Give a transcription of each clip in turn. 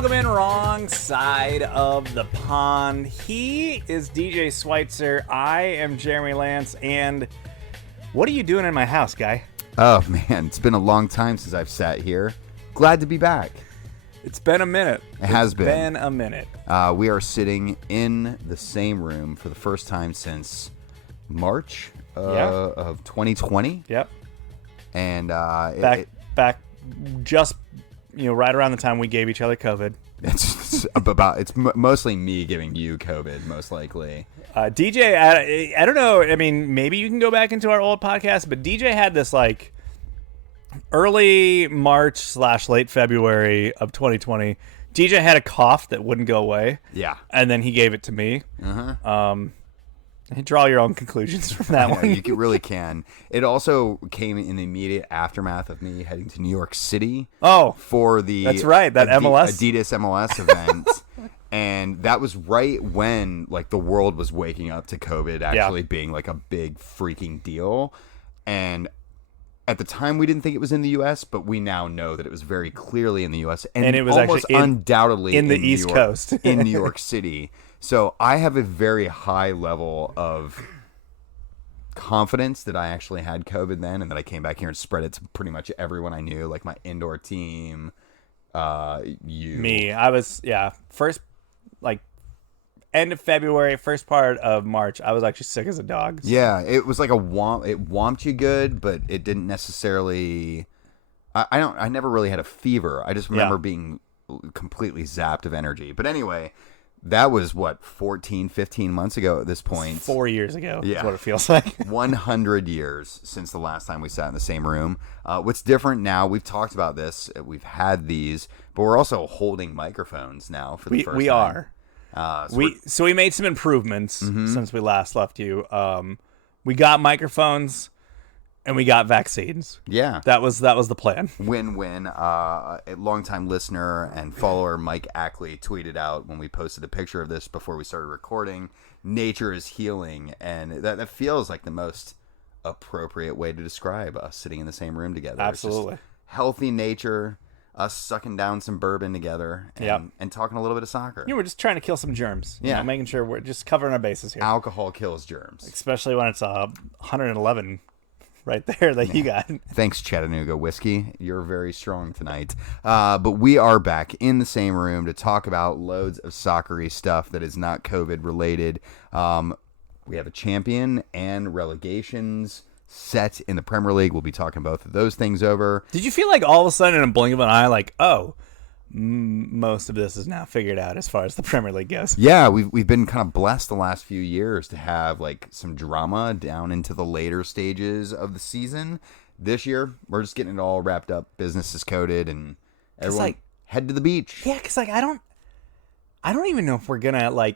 welcome in Wrong Side of the Pond. He is DJ Schweitzer. I am Jeremy Lance. And what are you doing in my house, guy? Oh, man. It's been a long time since I've sat here. Glad to be back. It's been a minute. It has been. It's been a minute. We are sitting in the same room for the first time since March of 2020. Yep. And back just, right around the time we gave each other COVID. It's mostly me giving you COVID, most likely. DJ, I don't know. I mean, maybe you can go back into our old podcast, but DJ had this early March / late February of 2020. DJ had a cough that wouldn't go away. Yeah. And then he gave it to me. Draw your own conclusions from that one. You really can. It also came in the immediate aftermath of me heading to New York City. Oh, for the that's right, that MLS Adidas MLS event, and that was right when the world was waking up to COVID actually being a big freaking deal. And at the time, we didn't think it was in the U.S., but we now know that it was very clearly in the U.S. and it was almost undoubtedly in the East Coast, in New York City. So I have a very high level of confidence that I actually had COVID then, and that I came back here and spread it to pretty much everyone I knew, like my indoor team, you. Me. I was, first, end of February, first part of March, I was actually sick as a dog. So. Yeah, it was like it whomped you good, but it didn't necessarily... I never really had a fever. I just remember being completely zapped of energy. But anyway... That was, 14, 15 months ago at this point. 4 years ago is what it feels like. 100 years since the last time we sat in the same room. What's different now, we've talked about this, we've had these, but we're also holding microphones now for the first time. We are. So we made some improvements since we last left you. We got microphones. And we got vaccines. Yeah. That was the plan. Win-win. A longtime listener and follower, Mike Ackley, tweeted out when we posted a picture of this before we started recording, nature is healing. And that feels like the most appropriate way to describe us sitting in the same room together. Absolutely. It's just healthy nature, us sucking down some bourbon together, and talking a little bit of soccer. We're just trying to kill some germs. Making sure we're just covering our bases here. Alcohol kills germs. Especially when it's 111 right there that you got. Thanks, Chattanooga Whiskey. You're very strong tonight. But we are back in the same room to talk about loads of soccery stuff that is not COVID related. We have a champion and relegations set in the Premier League. We'll be talking both of those things over. Did you feel like all of a sudden in a blink of an eye, most of this is now figured out as far as the Premier League goes? Yeah, we've been kind of blessed the last few years to have some drama down into the later stages of the season. This year, we're just getting it all wrapped up. Business is coded, and everyone head to the beach. Yeah, because I don't even know if we're gonna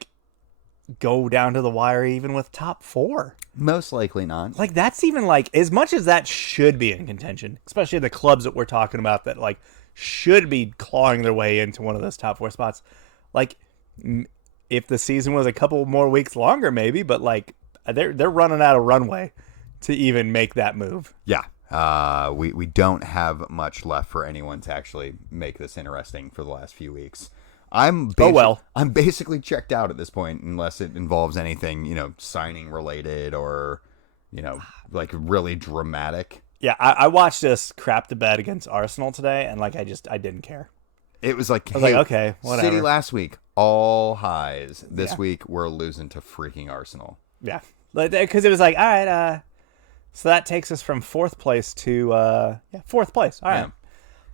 go down to the wire even with top 4. Most likely not. That's even as much as that should be in contention, especially the clubs that we're talking about that should be clawing their way into one of those top 4 spots. If the season was a couple more weeks longer, maybe, but they're running out of runway to even make that move. Yeah. We don't have much left for anyone to actually make this interesting for the last few weeks. I'm basically checked out at this point, unless it involves anything, signing related or, really dramatic. Yeah, I watched us crap the bed against Arsenal today, and I didn't care. It was I was okay, whatever. City last week, all highs. This week, we're losing to freaking Arsenal. Yeah, because it was all right. So that takes us from 4th place to 4th place. All right. Yeah.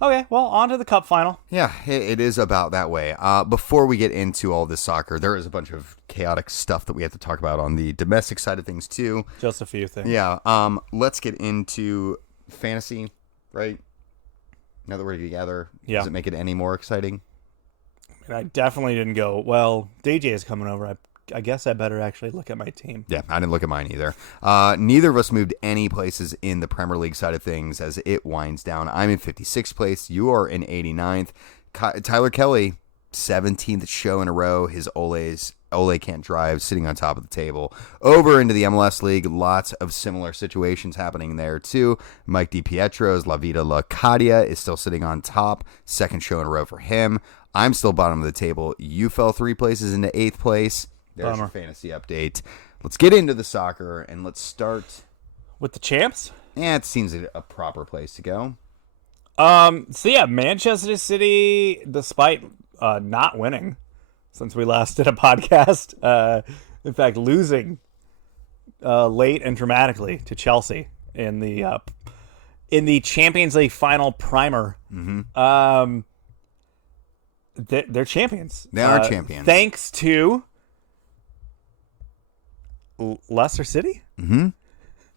Okay, well, on to the cup final. Yeah, it is about that way. Before we get into all this soccer, there is a bunch of chaotic stuff that we have to talk about on the domestic side of things, too. Just a few things. Yeah, let's get into fantasy, right? Now that we're together, does it make it any more exciting? I definitely didn't go, well, DJ is coming over. I guess I better actually look at my team. Yeah, I didn't look at mine either. Neither of us moved any places in the Premier League side of things as it winds down. I'm in 56th place. You are in 89th. Tyler Kelly, 17th show in a row. His Ole can't drive, sitting on top of the table. Over into the MLS League, lots of similar situations happening there too. Mike DiPietro's La Vida La Cadia is still sitting on top. Second show in a row for him. I'm still bottom of the table. You fell 3 places into 8th place. There's Bummer. your fantasy update. Let's get into the soccer, and let's start with the champs. Yeah, it seems a proper place to go. So yeah, Manchester City, despite not winning since we last did a podcast, in fact losing late and dramatically to Chelsea in the Champions League final primer. Mm-hmm. They're champions. They are champions, thanks to Leicester City. Mm-hmm.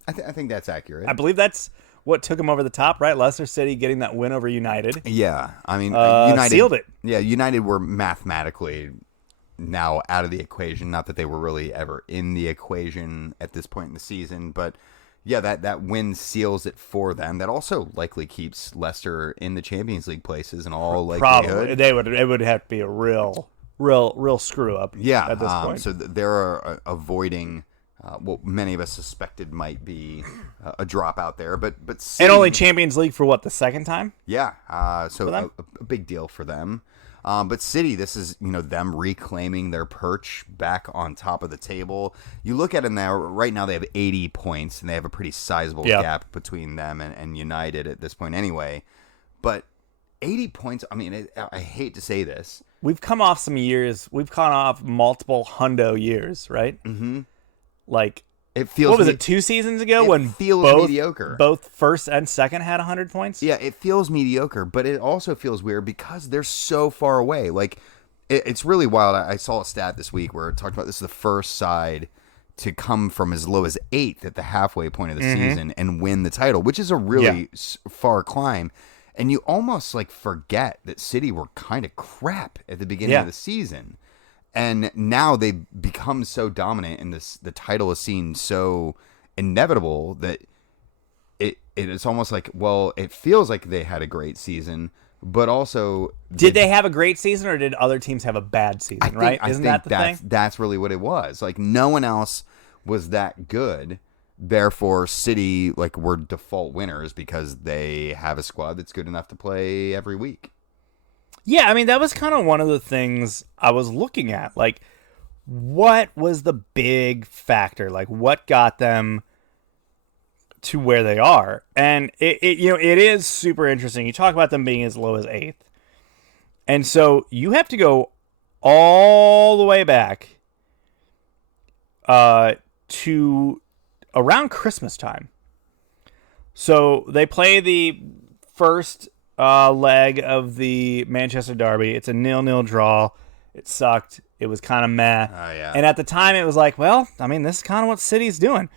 I think that's accurate. I believe that's what took them over the top, right? Leicester City getting that win over United. Yeah, I mean, United sealed it. Yeah, United were mathematically now out of the equation. Not that they were really ever in the equation at this point in the season, but yeah, that win seals it for them. That also likely keeps Leicester in the Champions League places in all likelihood. Probably. It would have to be a real screw up. Yeah, at this point. So they're avoiding what many of us suspected might be a drop out there, but and only Champions League for what, the second time? Yeah, so a big deal for them. But City, this is them reclaiming their perch back on top of the table. You look at them now. Right now, they have 80 points, and they have a pretty sizable gap between them and United at this point, anyway. But 80 points. I mean, I hate to say this. We've come off some years. We've come off multiple hundo years, right? Mm-hmm. Like, it feels. What was it? 2 seasons ago when feels mediocre. Both first and second had 100 points. Yeah, it feels mediocre, but it also feels weird because they're so far away. Like, it's really wild. I saw a stat this week where it talked about this is the first side to come from as low as 8th at the halfway point of the season and win the title, which is a really far climb. And you almost forget that City were kind of crap at the beginning of the season. And now they've become so dominant, and the title is seen so inevitable that it is almost like, well, it feels like they had a great season, but also did they have a great season, or did other teams have a bad season? Isn't that the thing? That's really what it was. Like, no one else was that good. Therefore, City were default winners because they have a squad that's good enough to play every week. Yeah, I mean, that was kind of one of the things I was looking at. Like, what was the big factor? Like, what got them to where they are? And it is super interesting. You talk about them being as low as 8th. And so you have to go all the way back to around Christmas time. So they play the first leg of the Manchester Derby. It's a 0-0 draw. It sucked. It was kind of meh. And at the time, it was like, well, I mean, this is kind of what City's doing.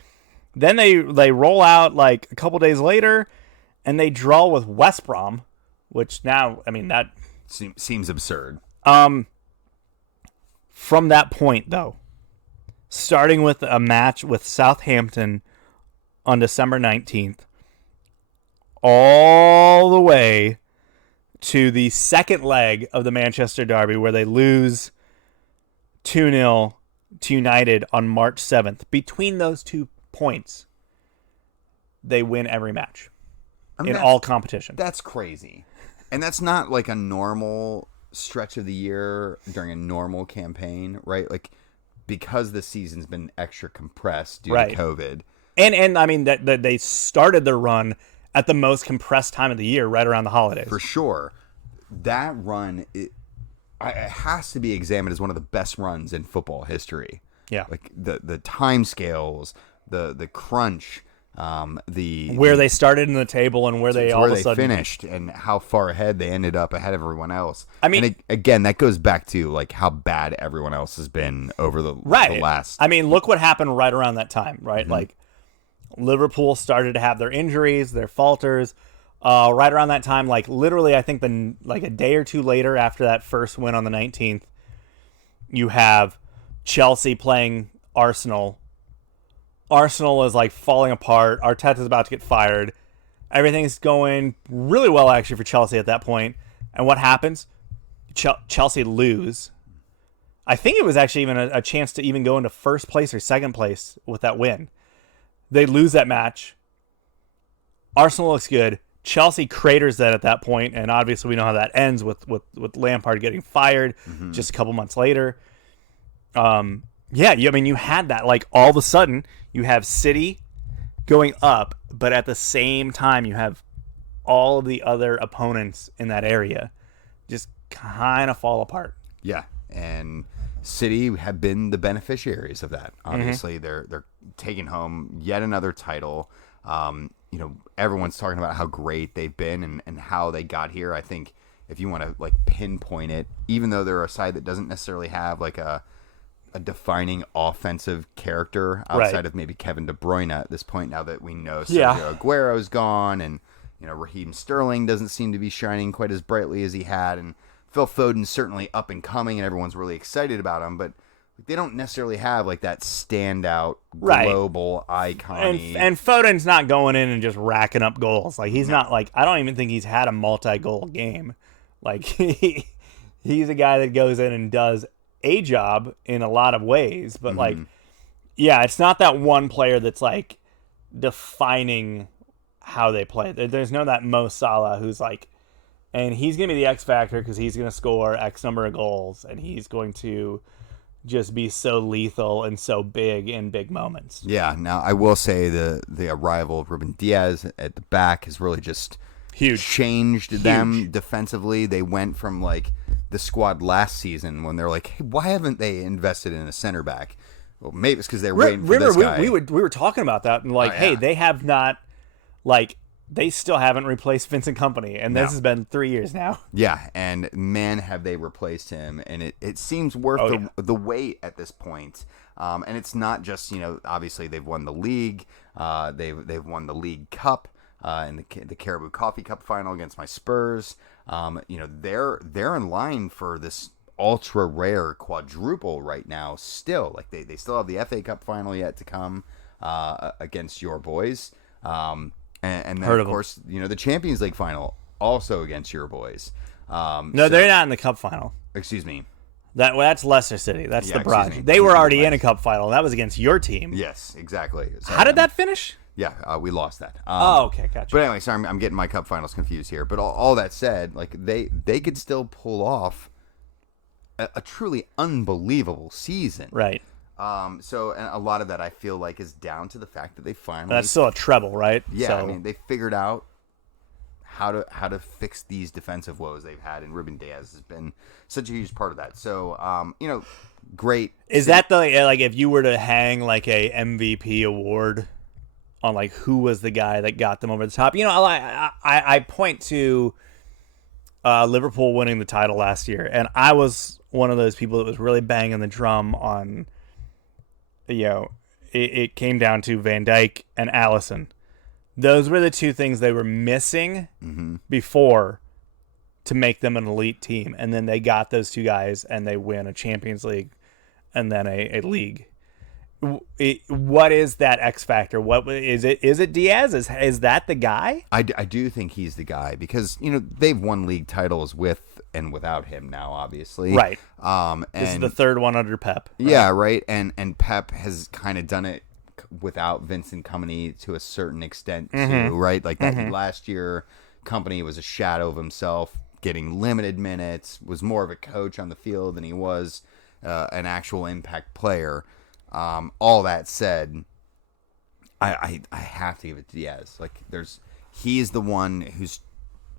Then they roll out a couple days later, and they draw with West Brom, which now, I mean, that seems absurd. From that point, though, starting with a match with Southampton on December 19th, all the way to the second leg of the Manchester Derby where they lose 2-0 to United on March 7th. Between those 2 points, they win every match in all competition. That's crazy. And that's not a normal stretch of the year during a normal campaign, right? Because the season's been extra compressed due to COVID. And I mean, that they started their run at the most compressed time of the year, right around the holidays. For sure. That run, it has to be examined as one of the best runs in football history. Yeah. The time scales, the crunch, where they started in the table and where they all of a sudden finished, and how far ahead they ended up ahead of everyone else. I mean, again, that goes back to how bad everyone else has been over the last. I mean, look what happened right around that time, right? Mm-hmm. Liverpool started to have their injuries, their falters. Right around that time, literally, I think a day or two later after that first win on the 19th, you have Chelsea playing Arsenal. Arsenal is falling apart. Arteta's about to get fired. Everything's going really well, actually, for Chelsea at that point. And what happens? Chelsea lose. I think it was actually even a chance to even go into first place or second place with that win. They lose that match. Arsenal looks good. Chelsea craters that at that point, and obviously we know how that ends with Lampard getting fired just a couple months later. You had that, like, all of a sudden you have City going up, but at the same time you have all of the other opponents in that area just kind of fall apart. Yeah, and City have been the beneficiaries of that. Obviously, they're taking home yet another title. Everyone's talking about how great they've been and how they got here. I think if you want to, like, pinpoint it, even though they're a side that doesn't necessarily have, like, a defining offensive character outside of maybe Kevin De Bruyne at this point, now that we know Sergio Aguero's gone, and Raheem Sterling doesn't seem to be shining quite as brightly as he had, and Phil Foden's certainly up and coming and everyone's really excited about him, but they don't necessarily have, like, that standout global icon. And Foden's not going in and just racking up goals. Like, he's not, like, I don't even think he's had a multi-goal game. Like, he's a guy that goes in and does a job in a lot of ways, but it's not that one player that's, like, defining how they play. There's no that Mo Salah who's like, and he's gonna be the X factor because he's gonna score X number of goals and he's going to just be so lethal and so big in big moments. Yeah. Now I will say the arrival of Ruben Diaz at the back has really just changed them defensively. They went from, like, the squad last season when they're like, hey, why haven't they invested in a center back? Well, maybe it's because they're waiting for this guy. We were talking about that and, like, hey, they have not, like, they still haven't replaced Vincent Kompany, and this has been 3 years now. Yeah, and man, have they replaced him, and it seems worth the wait at this point. And it's not just, obviously they've won the league, they've won the League Cup, in the Caribou Coffee Cup final against my Spurs. They're in line for this ultra rare quadruple right now. Still, like, they still have the FA Cup final yet to come against your boys. And then, of course, the Champions League final also against your boys. They're not in the Cup final. Excuse me. That's Leicester City. That's the barrage. They were already in a Cup final. That was against your team. Yes, exactly. How did that finish? Yeah, we lost that. Okay, gotcha. But anyway, sorry, I'm getting my Cup finals confused here. But all that said, like, they could still pull off a truly unbelievable season. Right. And a lot of that I feel like is down to the fact that they finally. That's still a treble, right? Yeah, so, I mean, they figured out how to fix these defensive woes they've had, and Ruben Diaz has been such a huge part of that. So, great. Is that like if you were to hang, like, a MVP award on, like, who was the guy that got them over the top? I point to Liverpool winning the title last year, and I was one of those people that was really banging the drum on. It came down to Van Dijk and Alisson. Those were the two things they were missing before to make them an elite team. And then they got those two guys and they win a Champions League and then a league. What is that X factor? What is it? Is it Diaz? Is that the guy? I do think he's the guy because, they've won league titles with and without him now, obviously. Right. And this is the third one under Pep. Right? Yeah, right. And Pep has kind of done it without Vincent Kompany to a certain extent too, right? Like that last year, Kompany was a shadow of himself, getting limited minutes, was more of a coach on the field than he was an actual impact player. All that said, I have to give it to Diaz. Like, he is the one who's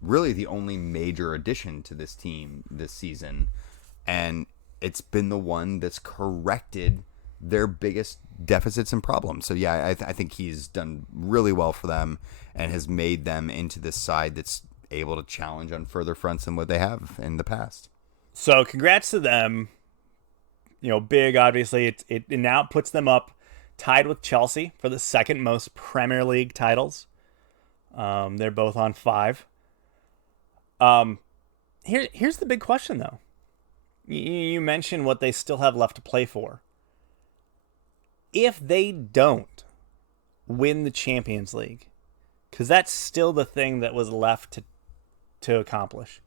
really the only major addition to this team this season, and it's been the one that's corrected their biggest deficits and problems. So yeah, I think he's done really well for them and has made them into this side that's able to challenge on further fronts than what they have in the past. So congrats to them. Big, obviously. It now puts them up tied with Chelsea for the second most Premier League titles. They're both on 5. Here's the big question, though. You mentioned what they still have left to play for. If they don't win the Champions League, because that's still the thing that was left to accomplish.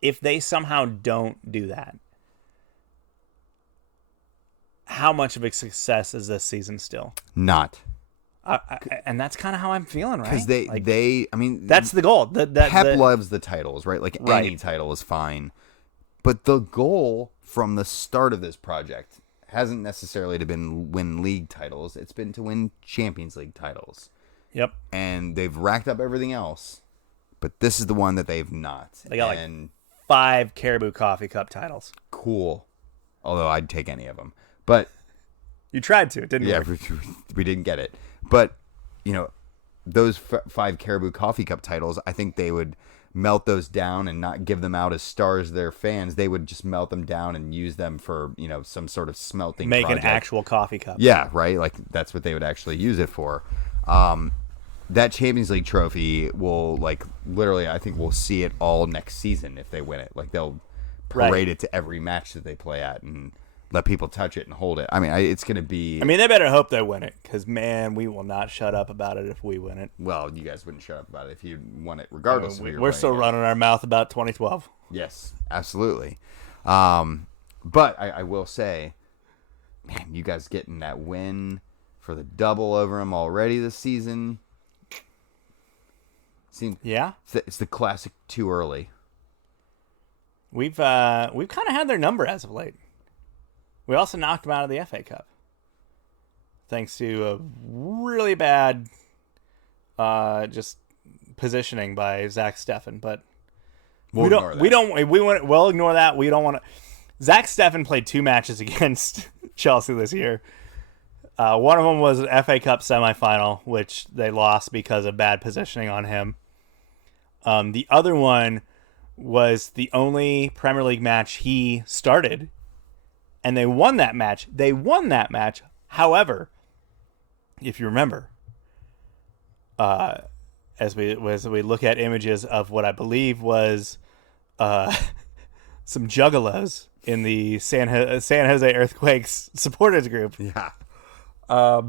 If they somehow don't do that, how much of a success is this season still? Not. And that's kind of how I'm feeling, right? Because I mean, that's the goal. Pep loves the titles, right? Like Right. any title is fine. But the goal from the start of this project hasn't necessarily to been win league titles. It's been to win Champions League titles. Yep. And they've racked up everything else, but this is the one that they've not. They got like 5 Caribou Coffee Cup titles. Cool. Although I'd take any of them. But you tried to, didn't you? Yeah, we didn't get it. But, those 5 Caribou Coffee Cup titles, I think they would melt those down and not give them out as stars to their fans. They would just melt them down and use them for, some sort of smelting Make project. an actual coffee cup. Yeah, right? Like, that's what they would actually use it for. That Champions League trophy will, literally, I think we'll see it all next season if they win it. Like, they'll parade it to every match that they play at and let people touch it and hold it. I mean, it's going to be... I mean, they better hope they win it, because, man, we will not shut up about it if we win it. Well, you guys wouldn't shut up about it if you won it, regardless of who you're We're still running our mouth about 2012. Yes, absolutely. But I will say, man, you guys getting that win for the double over them already this season. Yeah? It's the classic too early. We've kind of had their number as of late. We also knocked them out of the FA Cup, thanks to a really bad just positioning by Zach Steffen. But we'll ignore that. We don't want to. Zach Steffen played 2 matches against Chelsea this year. One of them was an FA Cup semifinal, which they lost because of bad positioning on him. The other one was the only Premier League match he started, and they won that match. However, if you remember, as we look at images of what I believe was some juggalos in the San Jose Earthquakes supporters group. Yeah.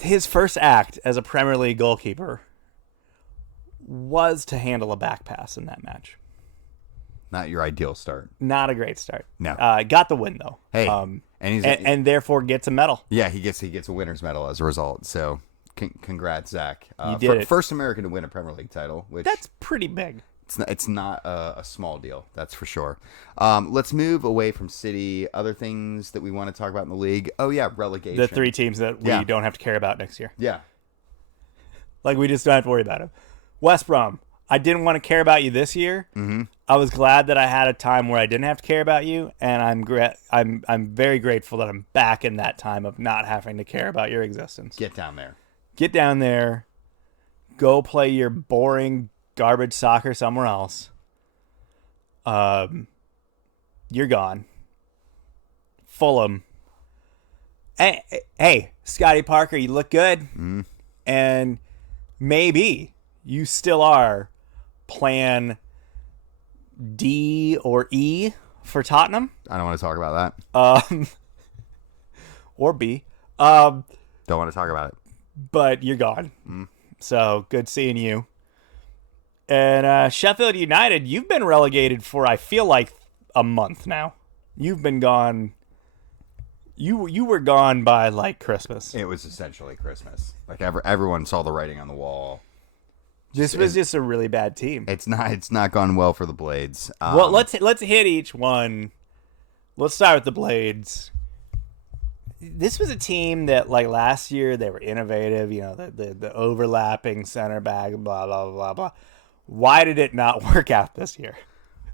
His first act as a Premier League goalkeeper was to handle a back pass in that match. Not your ideal start. Not a great start. No. Got the win though. Hey, and therefore gets a medal. Yeah, he gets a winner's medal as a result. So, congrats, Zach. You did it. First American to win a Premier League title, which that's pretty big. It's not a small deal, that's for sure. Let's move away from City. Other things that we want to talk about in the league. Oh yeah, relegation. The 3 teams that we don't have to care about next year. Yeah. Like we just don't have to worry about them. West Brom. I didn't want to care about you this year. Mm-hmm. I was glad that I had a time where I didn't have to care about you, and I'm very grateful that I'm back in that time of not having to care about your existence. Get down there. Get down there. Go play your boring garbage soccer somewhere else. You're gone. Fulham. Hey, Scotty Parker, you look good. Mm. And maybe you still are plan D or E for Tottenham. I don't want to talk about that. Or B. Don't want to talk about it. But you're gone. Mm. So good seeing you. And Sheffield United, you've been relegated for, I feel like, a month now. You've been gone. You were gone by, like, Christmas. It was essentially Christmas. Like, everyone saw the writing on the wall. This was just a really bad team. It's not gone well for the Blades. Well, let's hit each one. Let's start with the Blades. This was a team that, like, last year they were innovative. You know, the overlapping center back, blah blah blah blah. Why did it not work out this year?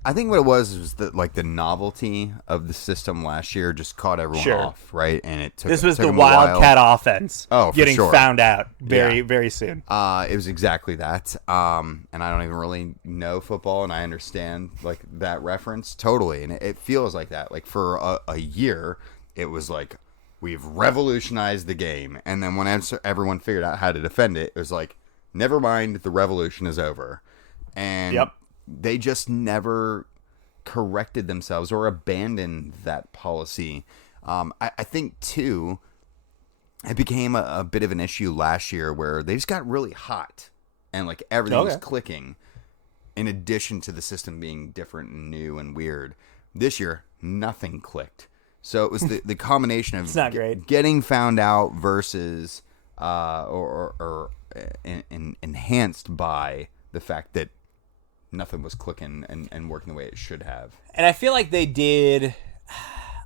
I think what it was that, like, the novelty of the system last year just caught everyone off, right? And it took. This was took the them a while. Wildcat offense. Oh, for getting sure. found out very soon. It was exactly that. And I don't even really know football, and I understand, like, that reference totally. And it feels like that. Like, for a year, it was like, we've revolutionized the game. And then when everyone figured out how to defend it, it was like, never mind, the revolution is over. And they just never corrected themselves or abandoned that policy. I think, too, it became a bit of an issue last year where they just got really hot and, like, everything was clicking in addition to the system being different and new and weird. This year, nothing clicked. So it was the combination of It's not great. getting found out versus enhanced by the fact that nothing was clicking and working the way it should have. And I feel like they did.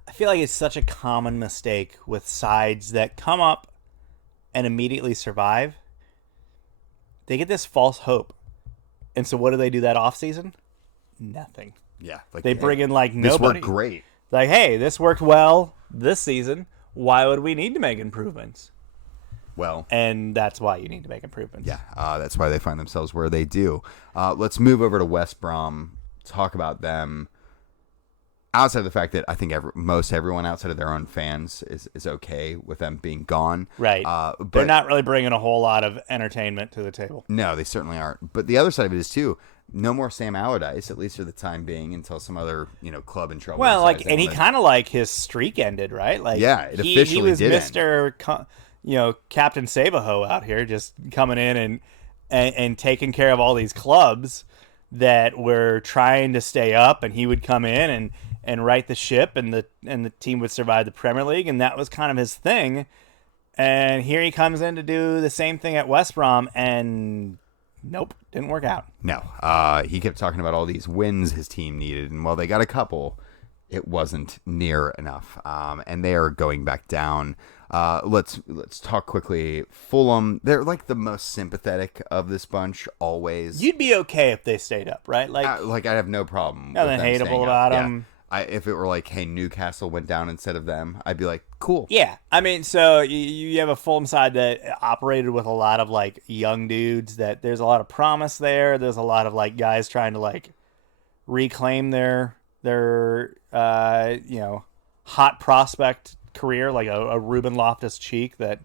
I feel like it's such a common mistake with sides that come up and immediately survive. They get this false hope. And so what do they do that off season? Nothing. Yeah. Like, They bring in like nobody. This worked great. Like, hey, this worked well this season. Why would we need to make improvements? Well, And that's why you need to make improvements. yeah, that's why they find themselves where they do. Let's move over to West Brom. Talk about them. Outside of the fact that I think most everyone outside of their own fans is okay with them being gone. Right. But They're not really bringing a whole lot of entertainment to the table. No, they certainly aren't. But the other side of it is, too, no more Sam Allardyce, at least for the time being, until some other club in trouble. Well, like, and he kind of like his streak ended, right? Like, yeah, it officially he was did Mr. Captain Save-A-Ho out here, just coming in and taking care of all these clubs that were trying to stay up, and he would come in and right the ship, and the team would survive the Premier League, and that was kind of his thing. And here he comes in to do the same thing at West Brom, and nope, didn't work out. No, he kept talking about all these wins his team needed, and while they got a couple, it wasn't near enough. And they are going back down. Let's talk quickly. Fulham, they're like the most sympathetic of this bunch always. You'd be okay if they stayed up, right? Like I'd have no problem. Nothing with them hateable staying about up. them. Yeah. If it were like, hey, Newcastle went down instead of them, I'd be like, cool. Yeah, I mean, so you have a Fulham side that operated with a lot of like young dudes. That there's a lot of promise there. There's a lot of like guys trying to like reclaim their hot prospect career, like a Ruben Loftus-Cheek that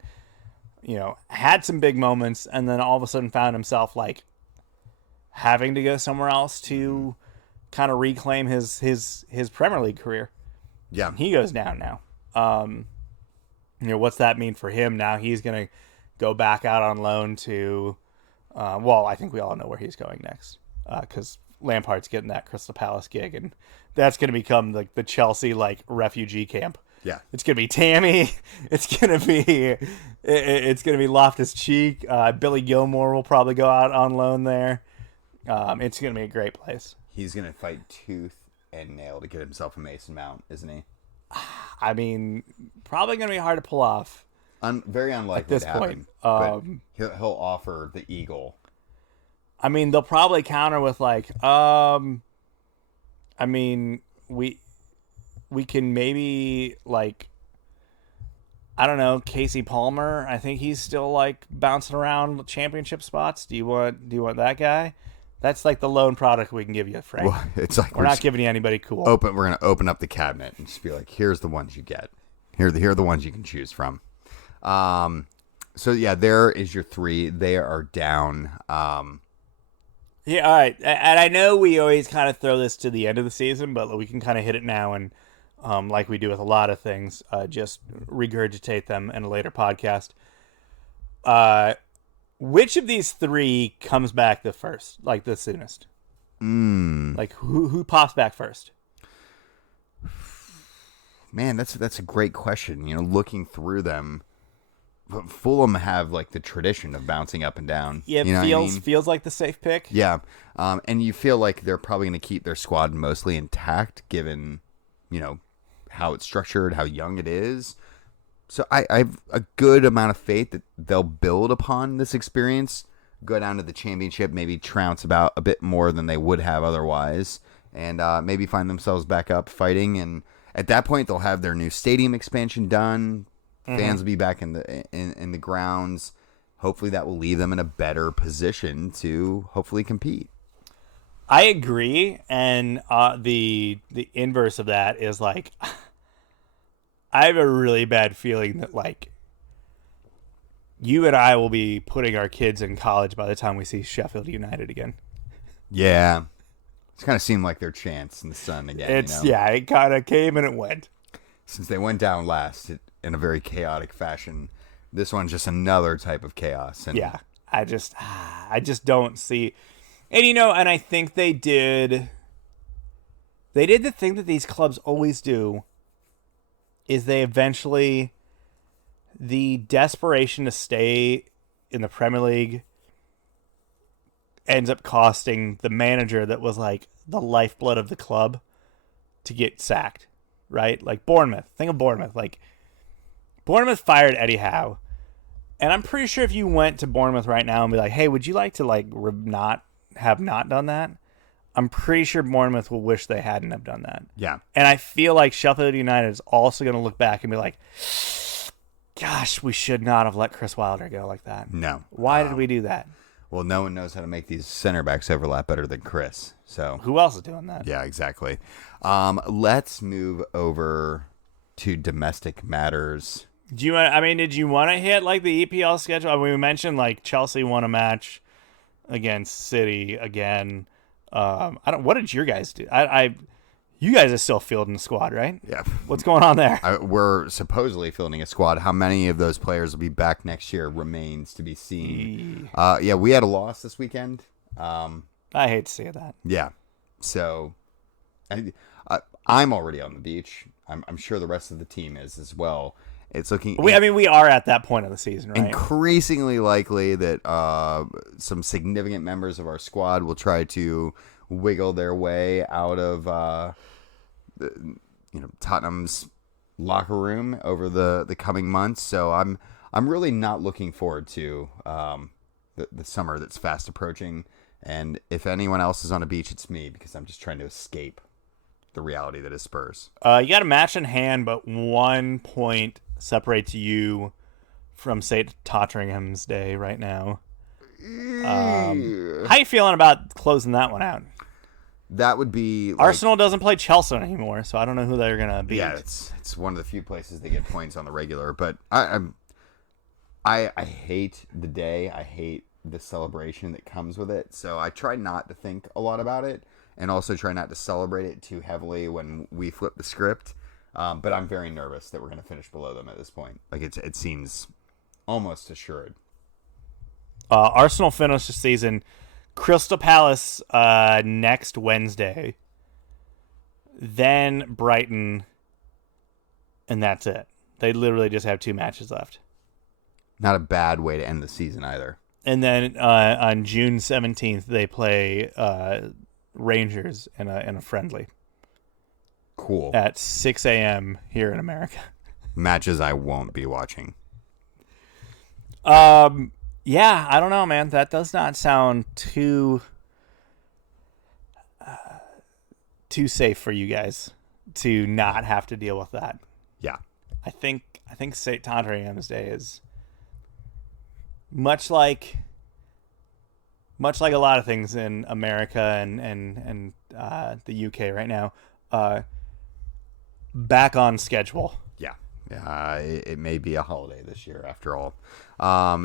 had some big moments, and then all of a sudden found himself like having to go somewhere else to kind of reclaim his Premier League career. Yeah, He goes down now. What's that mean for him now? He's going to go back out on loan to, I think we all know where he's going next, because Lampard's getting that Crystal Palace gig, and that's going to become like the Chelsea like refugee camp. Yeah, It's going to be Tammy. It's going to be Loftus-Cheek. Billy Gilmore will probably go out on loan there. It's going to be a great place. he's gonna fight tooth and nail to get himself a Mason Mount, isn't he? I mean, probably going to be hard to pull off. Very unlikely At this to happen. point. But he'll offer the eagle. I mean, they'll probably counter with like, I mean, we can maybe like, I don't know, Casey Palmer. I think he's still like bouncing around championship spots. Do you want that guy? That's like the loan product we can give you, Frank. Well, it's like we're not giving you anybody cool. We're gonna open up the cabinet and just be like, here's the ones you get. Here are the ones you can choose from. So yeah, there is your three. They are down. Yeah, all right. And I know we always kind of throw this to the end of the season, but we can kind of hit it now and, like we do with a lot of things, just regurgitate them in a later podcast. Which of these three comes back the first, like the soonest? Like who pops back first? Man, that's a great question. Looking through them, Fulham have like the tradition of bouncing up and down. Yeah, feels like the safe pick. Yeah, and you feel like they're probably going to keep their squad mostly intact, given how it's structured, how young it is. So I have a good amount of faith that they'll build upon this experience, go down to the championship, maybe trounce about a bit more than they would have otherwise, and maybe find themselves back up fighting. And at that point, they'll have their new stadium expansion done. Fans will be back in the grounds. Hopefully, that will leave them in a better position to hopefully compete. I agree, and the inverse of that is like, I have a really bad feeling that like you and I will be putting our kids in college by the time we see Sheffield United again. Yeah, it's kind of seemed like their chance in the sun again. Yeah, it kind of came and it went. Since they went down last in a very chaotic fashion, this one's just another type of chaos. And yeah, I just don't see. And and I think they did the thing that these clubs always do, is they eventually, the desperation to stay in the Premier League ends up costing the manager that was like the lifeblood of the club to get sacked, right? Like Bournemouth. Think of Bournemouth. Like Bournemouth fired Eddie Howe. And I'm pretty sure if you went to Bournemouth right now and be like, hey, would you like to like not done that? I'm pretty sure Bournemouth will wish they hadn't have done that. Yeah. And I feel like Sheffield United is also going to look back and be like, gosh, we should not have let Chris Wilder go like that. No. Why did we do that? Well, no one knows how to make these center backs overlap better than Chris. So Who else is doing that? yeah, exactly. Let's move over to domestic matters. Did you want to hit like the EPL schedule? I mean, we mentioned like Chelsea won a match against City again. What did your guys do? You guys are still fielding the squad, right? Yeah. What's going on there? We're supposedly fielding a squad. How many of those players will be back next year remains to be seen. Yeah, we had a loss this weekend. I hate to see that. Yeah. So I'm already on the beach. I'm sure the rest of the team is as well. It's looking. We are at that point of the season, right? Increasingly likely that some significant members of our squad will try to wiggle their way out of Tottenham's locker room over the coming months. So I'm really not looking forward to the summer that's fast approaching. And if anyone else is on a beach, it's me, because I'm just trying to escape the reality that is Spurs. You got a match in hand, but 1 point separates you from St. Totteringham's Day right now. How you feeling about closing that one out? That would be like, Arsenal doesn't play Chelsea anymore, so I don't know who they're gonna beat. Yeah, it's one of the few places they get points on the regular. But I hate the day. I hate the celebration that comes with it. So I try not to think a lot about it, and also try not to celebrate it too heavily when we flip the script. But I'm very nervous that we're going to finish below them at this point. Like it seems almost assured. Arsenal finished the season. Crystal Palace next Wednesday. Then Brighton. And that's it. They literally just have 2 matches left. Not a bad way to end the season either. And then on June 17th, they play Rangers in a friendly. Cool. At 6 a.m. here in America. Matches I won't be watching. Yeah, I don't know, man. That does not sound too safe for you guys to not have to deal with that. Yeah. I think St. Totteringham's Day is much like a lot of things in America and the UK right now. Back on schedule. Yeah, it may be a holiday this year after all.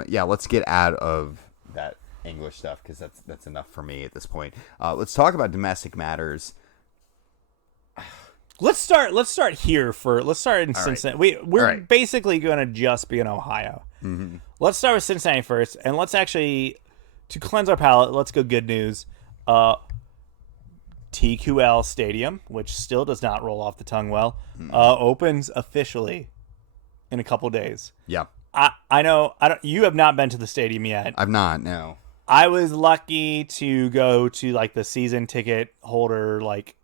Yeah, let's get out of that English stuff, because that's enough for me at this point. Let's talk about domestic matters. Let's start here let's start in Cincinnati. Right. We're right. basically going to just be in Ohio. Mm-hmm. Let's start with Cincinnati first, and let's actually, to cleanse our palate, let's go good news. TQL Stadium, which still does not roll off the tongue well, opens officially in a couple days. Yeah. I know. You have not been to the stadium yet. I've not, no. I was lucky to go to like the season ticket holder, like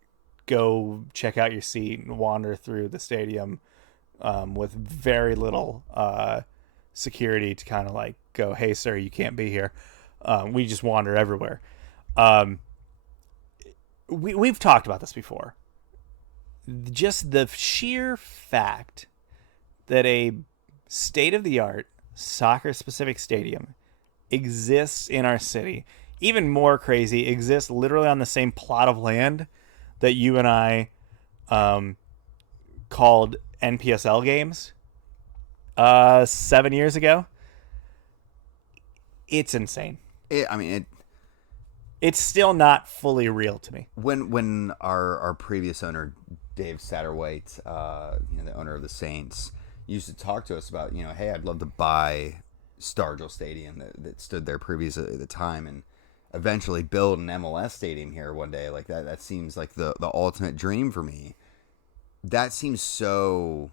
go check out your seat and wander through the stadium with very little security to kind of like go, hey, sir, you can't be here. We just wander everywhere. We've talked about this before. Just the sheer fact that a state-of-the-art soccer-specific stadium exists in our city, even more crazy, exists literally on the same plot of land that you and I called NPSL games 7 years ago. It's insane. It's still not fully real to me. When our previous owner, Dave Satterwhite, the owner of the Saints, used to talk to us about, hey, I'd love to buy Stargell Stadium that stood there previously at the time, and eventually build an MLS stadium here one day. Like that seems like the ultimate dream for me. That seems so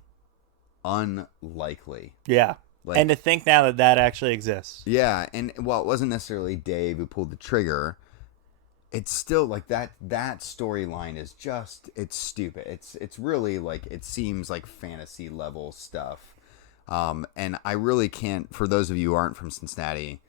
unlikely. Yeah. Like, and to think now that that actually exists. Yeah, and while it wasn't necessarily Dave who pulled the trigger, it's still like that storyline is just, it's stupid. It's really like, it seems like fantasy level stuff. And I really can't, for those of you who aren't from Cincinnati,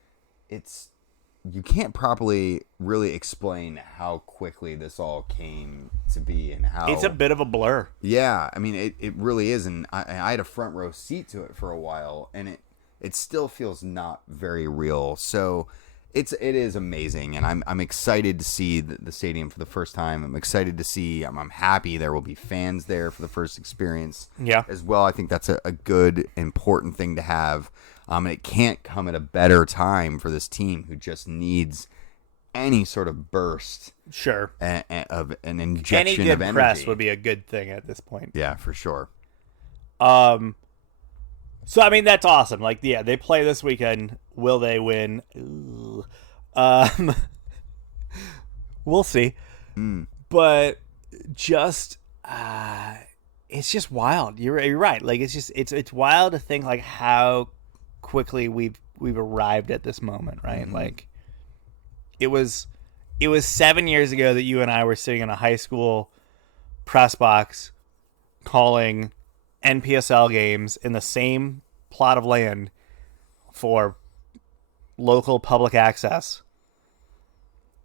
you can't properly really explain how quickly this all came to be and how It's a bit of a blur. Yeah, I mean it really is, and I had a front row seat to it for a while, and it still feels not very real. So it is amazing, and I'm excited to see the stadium for the first time. I'm excited to see. I'm happy there will be fans there for the first experience. Yeah. As well, I think that's a good, important thing to have. And it can't come at a better time for this team who just needs any sort of burst. Sure. Of an injection Any good of energy. press would be a good thing at this point. Yeah, for sure. So I mean that's awesome. Like, yeah, they play this weekend. Will they win? Ooh. We'll see. But just it's just wild. You're right. Like, it's wild to think like how quickly we've arrived at this moment, right? Mm-hmm. Like, it was 7 years ago that you and I were sitting in a high school press box calling NPSL games in the same plot of land for local public access.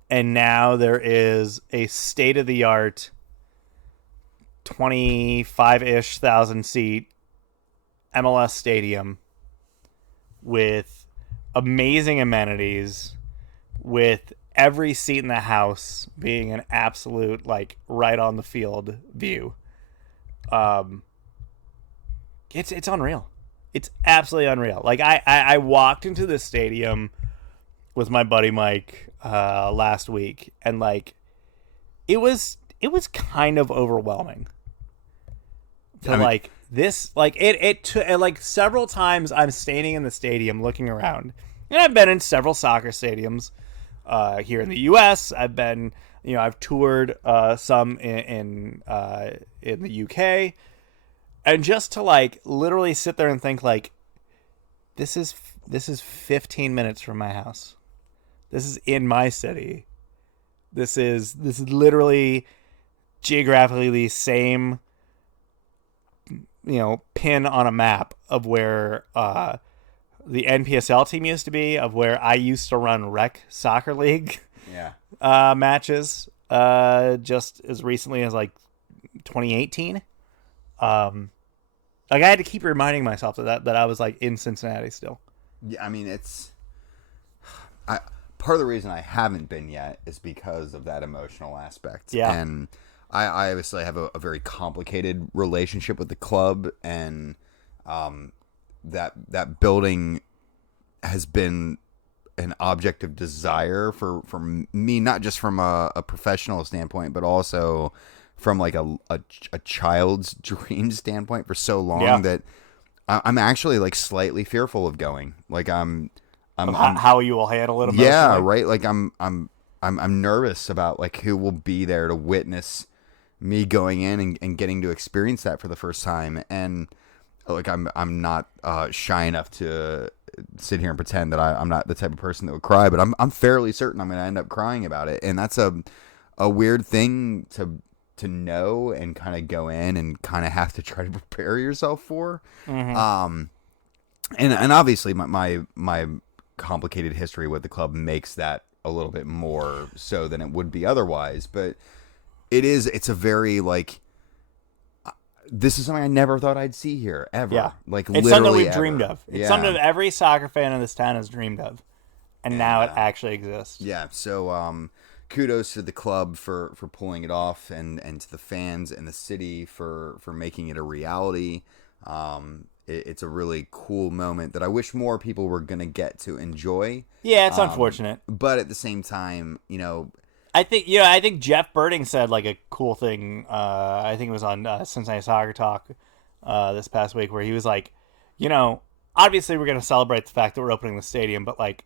And now there is a state-of-the-art 25-ish thousand seat MLS stadium with amazing amenities, with every seat in the house being an absolute, like, right on the field view. It's unreal. It's absolutely unreal. Like, I walked into this stadium with my buddy Mike last week, and like it was kind of overwhelming. Like this, like like several times I'm standing in the stadium looking around, and I've been in several soccer stadiums here in the U.S. I've toured some in the U.K. And just to like literally sit there and think like, this is 15 minutes from my house. This is in my city. This is literally geographically the same, pin on a map of where the NPSL team used to be, of where I used to run rec soccer league matches just as recently as like 2018. Like, I had to keep reminding myself of that I was like in Cincinnati still. Yeah, I mean, part of the reason I haven't been yet is because of that emotional aspect. Yeah. And I obviously have a very complicated relationship with the club, and that building has been an object of desire for me, not just from a professional standpoint, but also from like a child's dream standpoint for so long that I'm actually like slightly fearful of going. Like I'm how you will handle it emotionally. Yeah, right. Like I'm nervous about like who will be there to witness me going in and getting to experience that for the first time. And like I'm not shy enough to sit here and pretend that I'm not the type of person that would cry, but I'm fairly certain I'm going to end up crying about it. And that's a weird thing to know and kind of go in and kind of have to try to prepare yourself for. Mm-hmm. And obviously my complicated history with the club makes that a little bit more so than it would be otherwise. But it's a very like, this is something I never thought I'd see here ever. Yeah. Like, it's literally something we've ever. dreamed of. It's something that every soccer fan in this town has dreamed of. And now it actually exists. Yeah. So, kudos to the club for pulling it off, and to the fans and the city for making it a reality. It's a really cool moment that I wish more people were going to get to enjoy. Yeah, it's unfortunate. But at the same time, I think Jeff Birding said like a cool thing. I think it was on Cincinnati Soccer Talk this past week, where he was like, obviously we're going to celebrate the fact that we're opening the stadium, but like,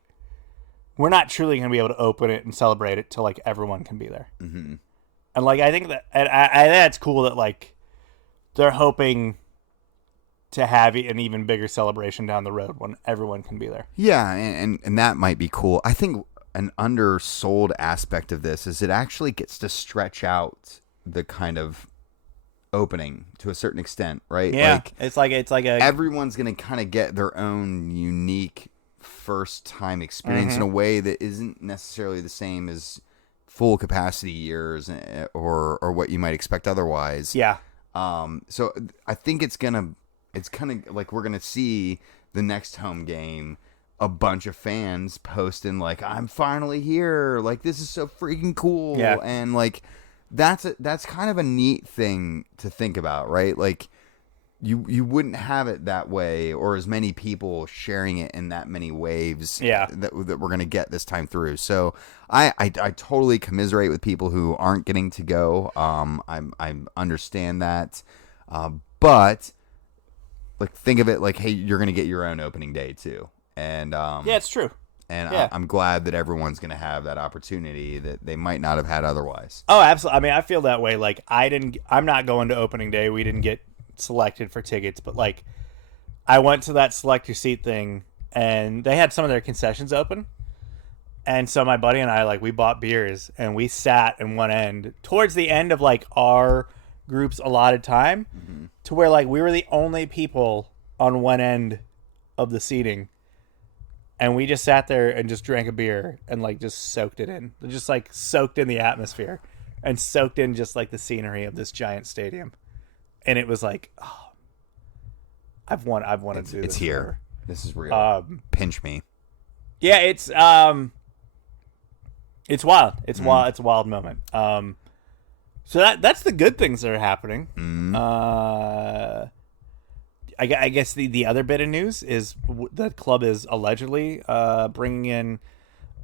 we're not truly going to be able to open it and celebrate it till like everyone can be there. Mm-hmm. And like, I think that, and I think that's cool that like they're hoping to have an even bigger celebration down the road when everyone can be there. Yeah, and that might be cool. I think an undersold aspect of this is it actually gets to stretch out the kind of opening to a certain extent, right? Yeah, it's like a everyone's gonna kind of get their own unique first time experience in a way that isn't necessarily the same as full capacity years or what you might expect otherwise. Yeah. So I think it's kind of like we're gonna see the next home game a bunch of fans posting like, I'm finally here, like this is so freaking cool. Yeah. And like that's kind of a neat thing to think about, right? Like you wouldn't have it that way, or as many people sharing it in that many waves that we're going to get this time through. So I totally commiserate with people who aren't getting to go. I understand that. But like, think of it like, hey, you're going to get your own opening day too. And yeah, it's true. And Yeah. I'm glad that everyone's going to have that opportunity that they might not have had otherwise. Oh, absolutely. I mean, I feel that way. Like, I'm not going to opening day. We didn't get selected for tickets, but like, I went to that select your seat thing, and they had some of their concessions open. And so my buddy and I, like, we bought beers, and we sat in one end towards the end of like our group's allotted time, to where like we were the only people on one end of the seating. And we just sat there and just drank a beer and like just soaked it in. Just like soaked in the atmosphere and soaked in just like the scenery of this giant stadium. And it was like, oh, I've wanted to do this. It's here. Forever. This is real. Pinch me. Yeah, it's wild. It's wild. It's a wild moment. So that's the good things that are happening. I guess the other bit of news is the club is allegedly bringing in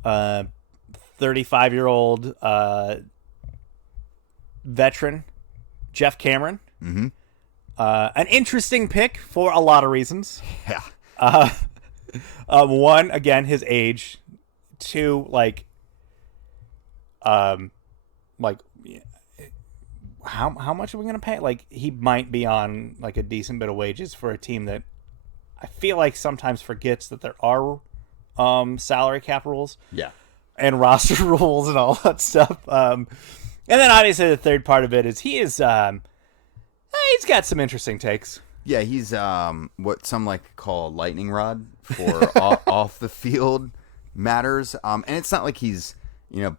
35-year-old veteran Jeff Cameron. An interesting pick for a lot of reasons. Yeah. One, again, his age. Two, like how much are we gonna pay? Like, he might be on like a decent bit of wages for a team that I feel like sometimes forgets that there are salary cap rules, and roster rules and all that stuff. And then obviously the third part of it is he's got some interesting takes. Yeah, he's what some like to call a lightning rod for off the field matters. And it's not like he's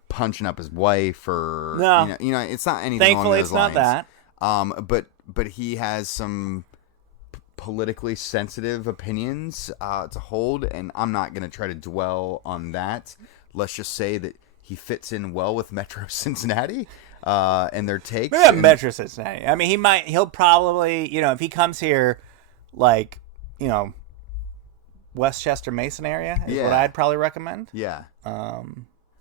punching up his wife or it's not anything. Thankfully, along those it's not lines. that. But he has some politically sensitive opinions to hold, and I'm not going to try to dwell on that. Let's just say that he fits in well with Metro Cincinnati and their takes. Maybe Metro Cincinnati. I mean, he'll probably, if he comes here, like, Westchester Mason area is what I'd probably recommend. Yeah.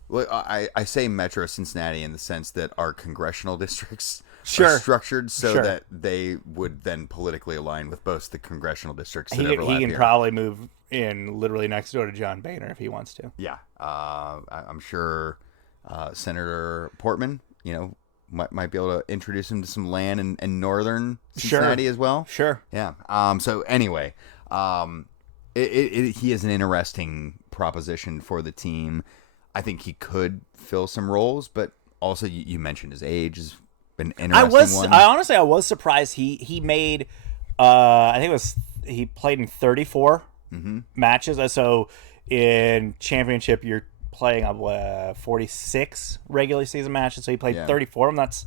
Well, I say Metro Cincinnati in the sense that our congressional districts are structured so that they would then politically align with both the congressional districts that overlap He can here. probably move in literally next door to John Boehner if he wants to. Yeah. I'm sure Senator Portman, might be able to introduce him to some land in northern Cincinnati as well. Sure. Yeah. So anyway, he is an interesting proposition for the team. I think he could fill some roles, but also you mentioned his age has been interesting. I was surprised he made. I think he played in 34 matches. So in championship, you're playing 46 regular season matches. So he played 34 of them. That's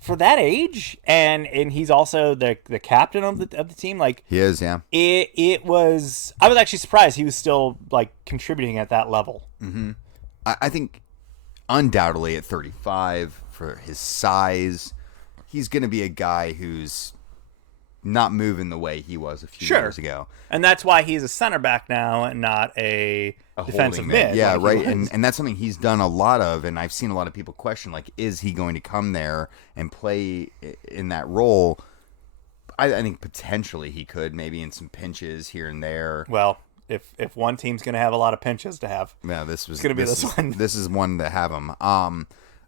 for that age, and he's also the captain of the team. Like, he is, yeah. It was. I was actually surprised he was still like contributing at that level. I think undoubtedly at 35, for his size, he's going to be a guy who's not moving the way he was a few years ago. And that's why he's a center back now and not a defensive mid. Yeah, right. And that's something he's done a lot of, and I've seen a lot of people question, like, is he going to come there and play in that role? I think potentially he could, maybe in some pinches here and there. Well, if one team's going to have a lot of pinches to have, this was going to be this one. This is one to have him.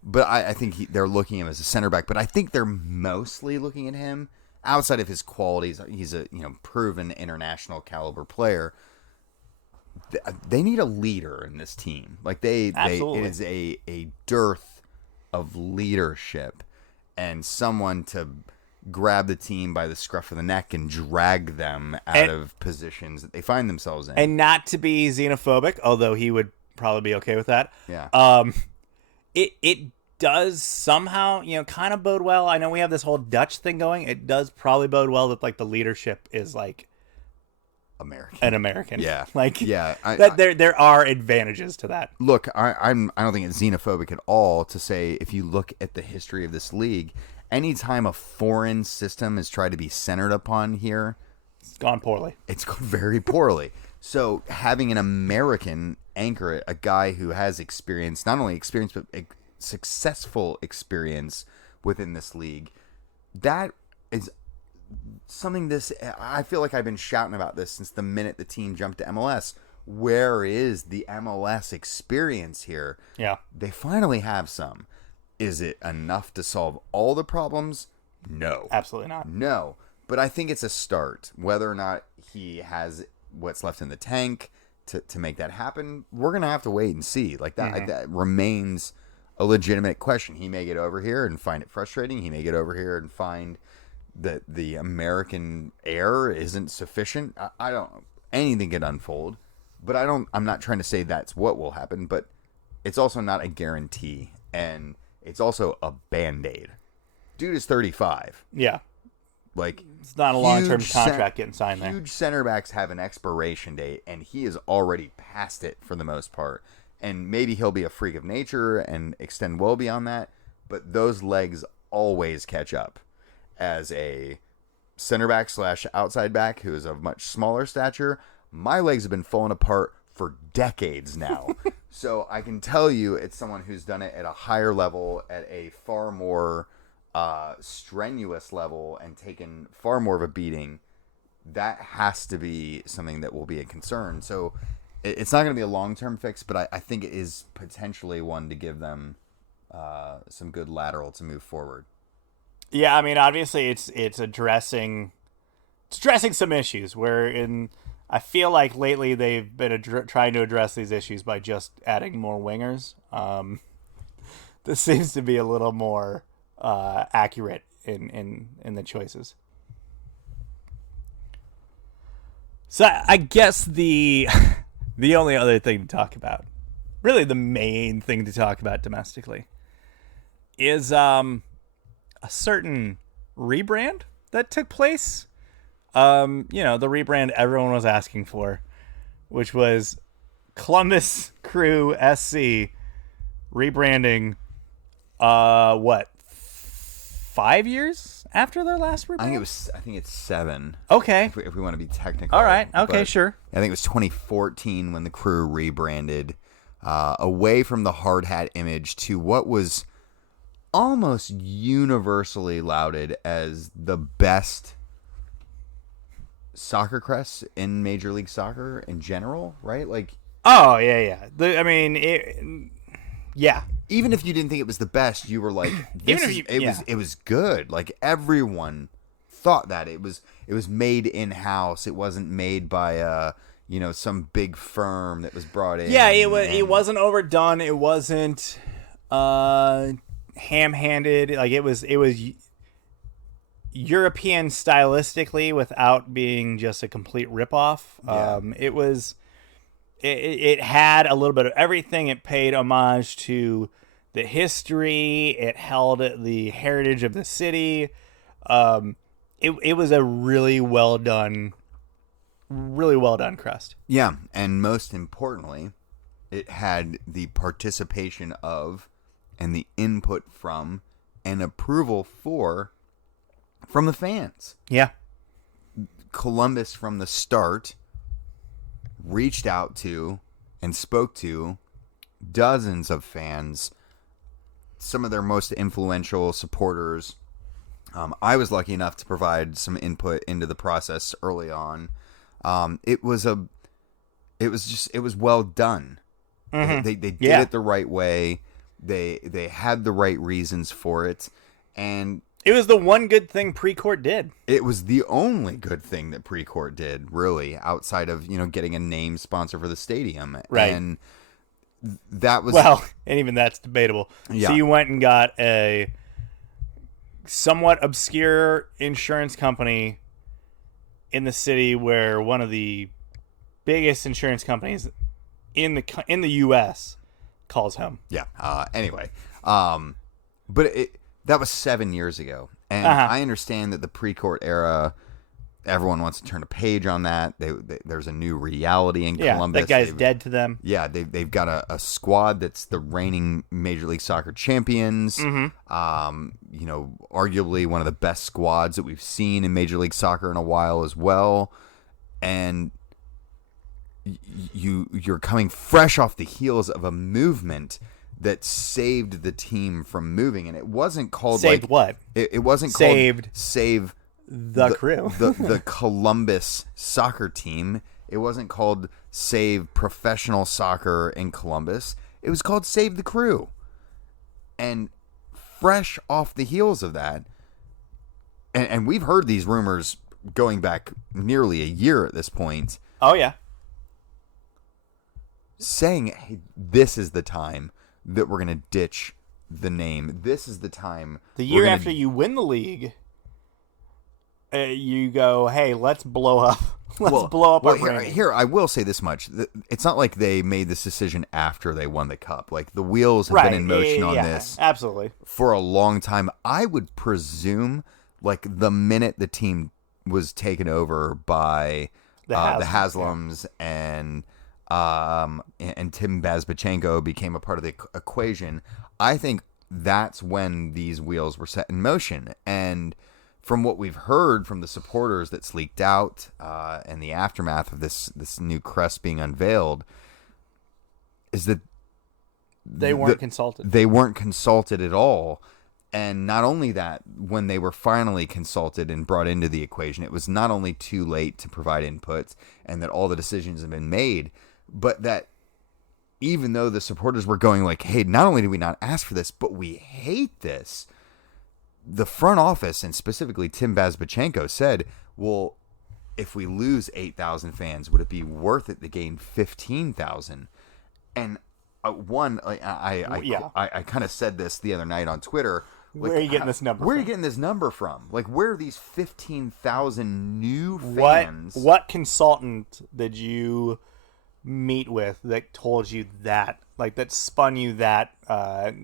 But I think they're looking at him as a center back. But I think they're mostly looking at him outside of his qualities, he's a proven international caliber player. They need a leader in this team. Like it is a dearth of leadership and someone to grab the team by the scruff of the neck and drag them out of positions that they find themselves in. And not to be xenophobic, although he would probably be okay with that. Yeah. It does somehow, kind of bode well. I know we have this whole Dutch thing going. It does probably bode well that like the leadership is like an American. Yeah. There are advantages to that. Look, I don't think it's xenophobic at all to say, if you look at the history of this league, anytime a foreign system has tried to be centered upon here, it's gone poorly. It's gone very poorly. So having an American anchor it, a guy who has experience, not only experience, but successful experience within this league, that is something I feel like I've been shouting about this since the minute the team jumped to MLS. Where is the MLS experience here? Yeah. They finally have some. Is it enough to solve all the problems? No. Absolutely not. No. But I think it's a start. Whether or not he has what's left in the tank to make that happen, we're going to have to wait and see. Like that remains a legitimate question. He may get over here and find it frustrating. He may get over here and find that the American air isn't sufficient. I don't. Anything can unfold, but I'm not trying to say that's what will happen. But it's also not a guarantee, and it's also a Band-Aid. Dude is 35. Yeah, like it's not a long-term contract getting signed there. Huge center backs have an expiration date, and he is already past it for the most part. And maybe he'll be a freak of nature and extend well beyond that, but those legs always catch up. As a center back / outside back who is of much smaller stature, my legs have been falling apart for decades now. So I can tell you it's someone who's done it at a higher level, at a far more strenuous level, and taken far more of a beating. That has to be something that will be a concern. So it's not going to be a long-term fix, but I think it is potentially one to give them some good lateral to move forward. Yeah, I mean, obviously it's addressing some issues. I feel like lately they've been trying to address these issues by just adding more wingers. This seems to be a little more accurate in the choices. So I guess the only other thing to talk about, really the main thing to talk about domestically, is a certain rebrand that took place. The rebrand everyone was asking for, which was Columbus Crew SC rebranding 5 years after their last rebrand? I think it's 7. Okay. If we want to be technical. All right. Okay, but sure. I think it was 2014 when the Crew rebranded away from the hard hat image to what was almost universally lauded as the best soccer crest in Major League Soccer in general, right? Like, oh yeah. Yeah. Even if you didn't think it was the best, you were like, it was good. Like, everyone thought that it was made in house. It wasn't made by some big firm that was brought in. Yeah, it wasn't overdone. It wasn't ham-handed. Like, it was European stylistically without being just a complete ripoff. Yeah. It had a little bit of everything. It paid homage to the history. It held the heritage of the city. It was a really well done crest. Yeah, and most importantly, it had the participation of and the input from and approval from the fans. Yeah. Columbus from the start reached out to and spoke to dozens of fans, some of their most influential supporters. I was lucky enough to provide some input into the process early on. It was well done. Mm-hmm. They did it the right way. They had the right reasons for it, and It was the one good thing Precourt did. It was the only good thing that Precourt did, really, outside of, getting a name sponsor for the stadium. Right. And that was... Well, and even that's debatable. Yeah. So you went and got a somewhat obscure insurance company in the city where one of the biggest insurance companies in the U.S. calls home. Yeah. Anyway, but that was 7 years ago, and I understand that the Precourt era, everyone wants to turn a page on that. There's a new reality in Columbus. That guy's dead to them. Yeah, they've got a squad that's the reigning Major League Soccer champions. Arguably one of the best squads that we've seen in Major League Soccer in a while as well, and you're coming fresh off the heels of a movement that saved the team from moving, and it wasn't called saved what? It wasn't saved called Save the Crew. the Columbus soccer team. It wasn't called Save Professional Soccer in Columbus. It was called Save the Crew. And fresh off the heels of that, and we've heard these rumors going back nearly a year at this point. Oh yeah. Saying, hey, this is the time that we're going to ditch the name. This is the time. The year after you win the league, you go, hey, let's blow up. Let's blow up our brand. Here, I will say this much. It's not like they made this decision after they won the cup. Like, the wheels have been in motion on this absolutely for a long time. I would presume, like, the minute the team was taken over by the Haslams and Tim Bazbachenko became a part of the equation, I think that's when these wheels were set in motion. And from what we've heard from the supporters that's leaked out and the aftermath of this new crest being unveiled, is that they weren't consulted. They weren't consulted at all. And not only that, when they were finally consulted and brought into the equation, it was not only too late to provide inputs and that all the decisions have been made, but that even though the supporters were going like, hey, not only do we not ask for this, but we hate this, the front office, and specifically Tim Bazbachenko, said, well, if we lose 8,000 fans, would it be worth it to gain 15,000? And I kind of said this the other night on Twitter. Like, where are you getting this number Where from? are you getting this number from? Like, where are these 15,000 new fans? What consultant did you meet with that told you that? Like, that spun you that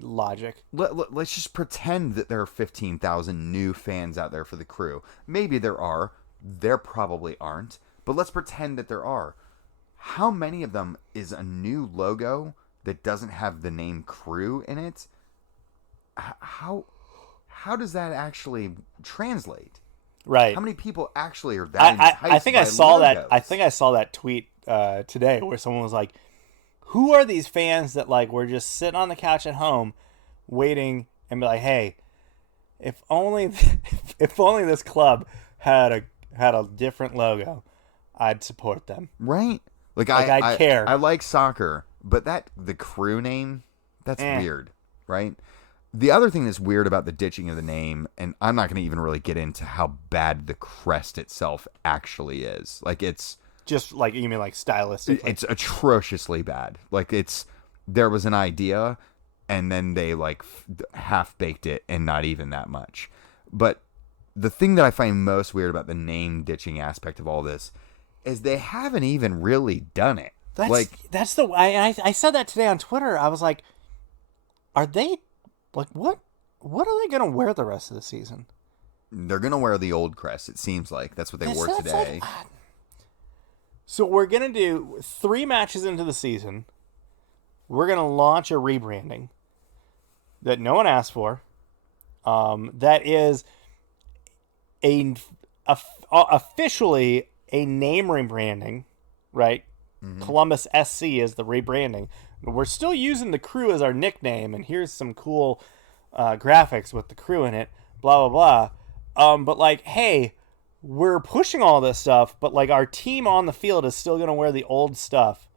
logic? Let's just pretend that there are 15,000 new fans out there for the Crew. Maybe there are. There probably aren't. But let's pretend that there are. How many of them is a new logo that doesn't have the name Crew in it? How does that actually translate? Right. How many people actually are that enticed I think by I saw logos? that. I think I saw that tweet today where someone was like, "Who are these fans that like were just sitting on the couch at home, waiting and be like, hey, if only this club had a different logo, I'd support them." Right. Like I'd care. I like soccer, but the Crew name, that's weird, right? The other thing that's weird about the ditching of the name, and I'm not going to even really get into how bad the crest itself actually is. Like, it's just like, you mean like stylistically? It's atrociously bad. Like, there was an idea, and then they like half baked it, and not even that much. But the thing that I find most weird about the name ditching aspect of all this is they haven't even really done it. I said that today on Twitter. I was like, are they like what are they gonna wear the rest of the season? They're gonna wear the old crest. It seems like that's what they wore today. So we're gonna do 3 matches into the season. We're gonna launch a rebranding that no one asked for. That is officially a name rebranding, right? Mm-hmm. Columbus SC is the rebranding. We're still using the Crew as our nickname, and here's some cool graphics with the Crew in it, blah, blah, blah. But like, hey, we're pushing all this stuff, but like our team on the field is still going to wear the old stuff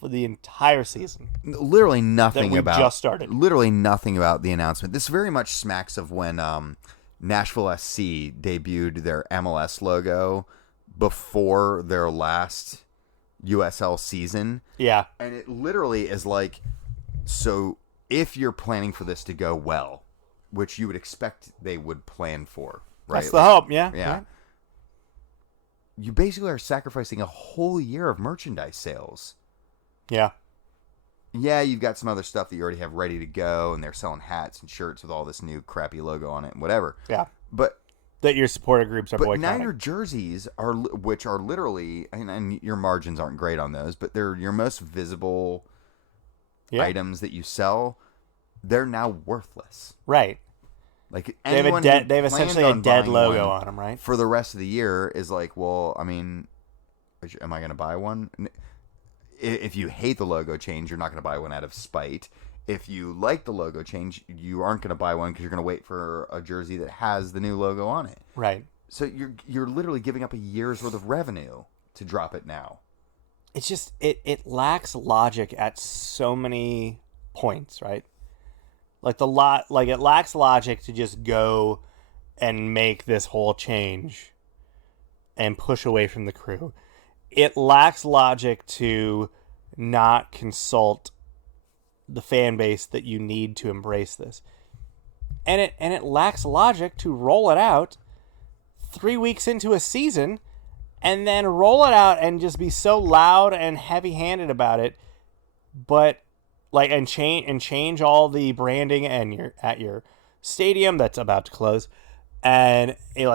for the entire season. Literally nothing That we about just started. Literally nothing about the announcement. This very much smacks of when Nashville SC debuted their MLS logo before their last USL season. Yeah. And it literally is like, so if you're planning for this to go well, which you would expect they would plan for, right? That's the hope, yeah. Yeah. You basically are sacrificing a whole year of merchandise sales. Yeah. Yeah, you've got some other stuff that you already have ready to go, and they're selling hats and shirts with all this new crappy logo on it and whatever. Yeah. But that your supporter groups are boycotting. But now your jerseys are, which are literally, and your margins aren't great on those, but they're your most visible items that you sell. They're now worthless. Right. Like they have essentially a dead logo on them, right? For the rest of the year is like, well, I mean, am I going to buy one? If you hate the logo change, you're not going to buy one out of spite. If you like the logo change, you aren't going to buy one because you're going to wait for a jersey that has the new logo on it. Right. So you're literally giving up a year's worth of revenue to drop it now. It's just it lacks logic at so many points, right? Like it lacks logic to just go and make this whole change and push away from the crew. It lacks logic to not consult the fan base that you need to embrace this. And it lacks logic to roll it out 3 weeks into a season and then roll it out and just be so loud and heavy-handed about it, but and change all the branding and at your stadium that's about to close, and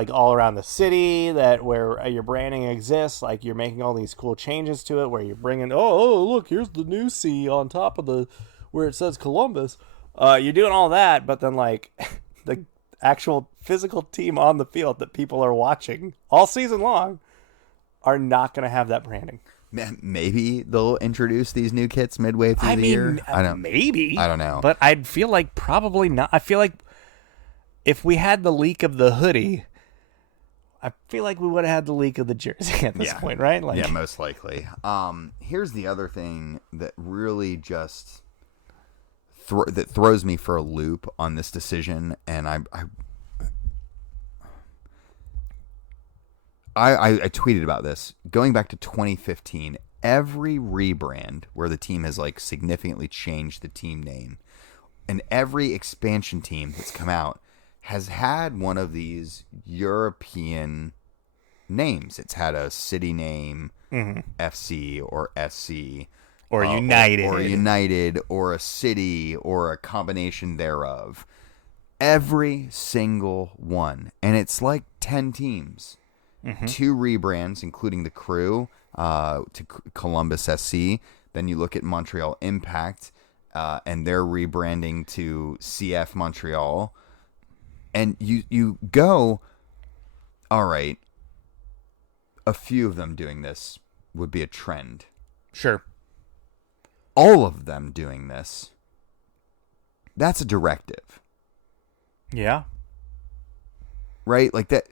all around the city where your branding exists. Like, you're making all these cool changes to it where you're bringing, oh look, here's the new C on top of where it says Columbus. You're doing all that, but then the actual physical team on the field that people are watching all season long are not going to have that branding. Maybe they'll introduce these new kits midway through the year. I don't. Maybe. I don't know. But I'd feel like probably not. I feel like if we had the leak of the hoodie, I feel like we would have had the leak of the jersey at this point, right? Yeah, most likely. Here's the other thing that really just that throws me for a loop on this decision, and I tweeted about this. Going back to 2015, every rebrand where the team has significantly changed the team name, and every expansion team that's come out has had one of these European names. It's had a city name, FC or SC, or United, or a city, or a combination thereof. Every single one, and it's 10 teams. 2 rebrands, including the crew to Columbus SC. Then you look at Montreal Impact, and they're rebranding to CF Montreal. And you go, all right, a few of them doing this would be a trend. Sure. All of them doing this, that's a directive. Yeah. Right? Like that.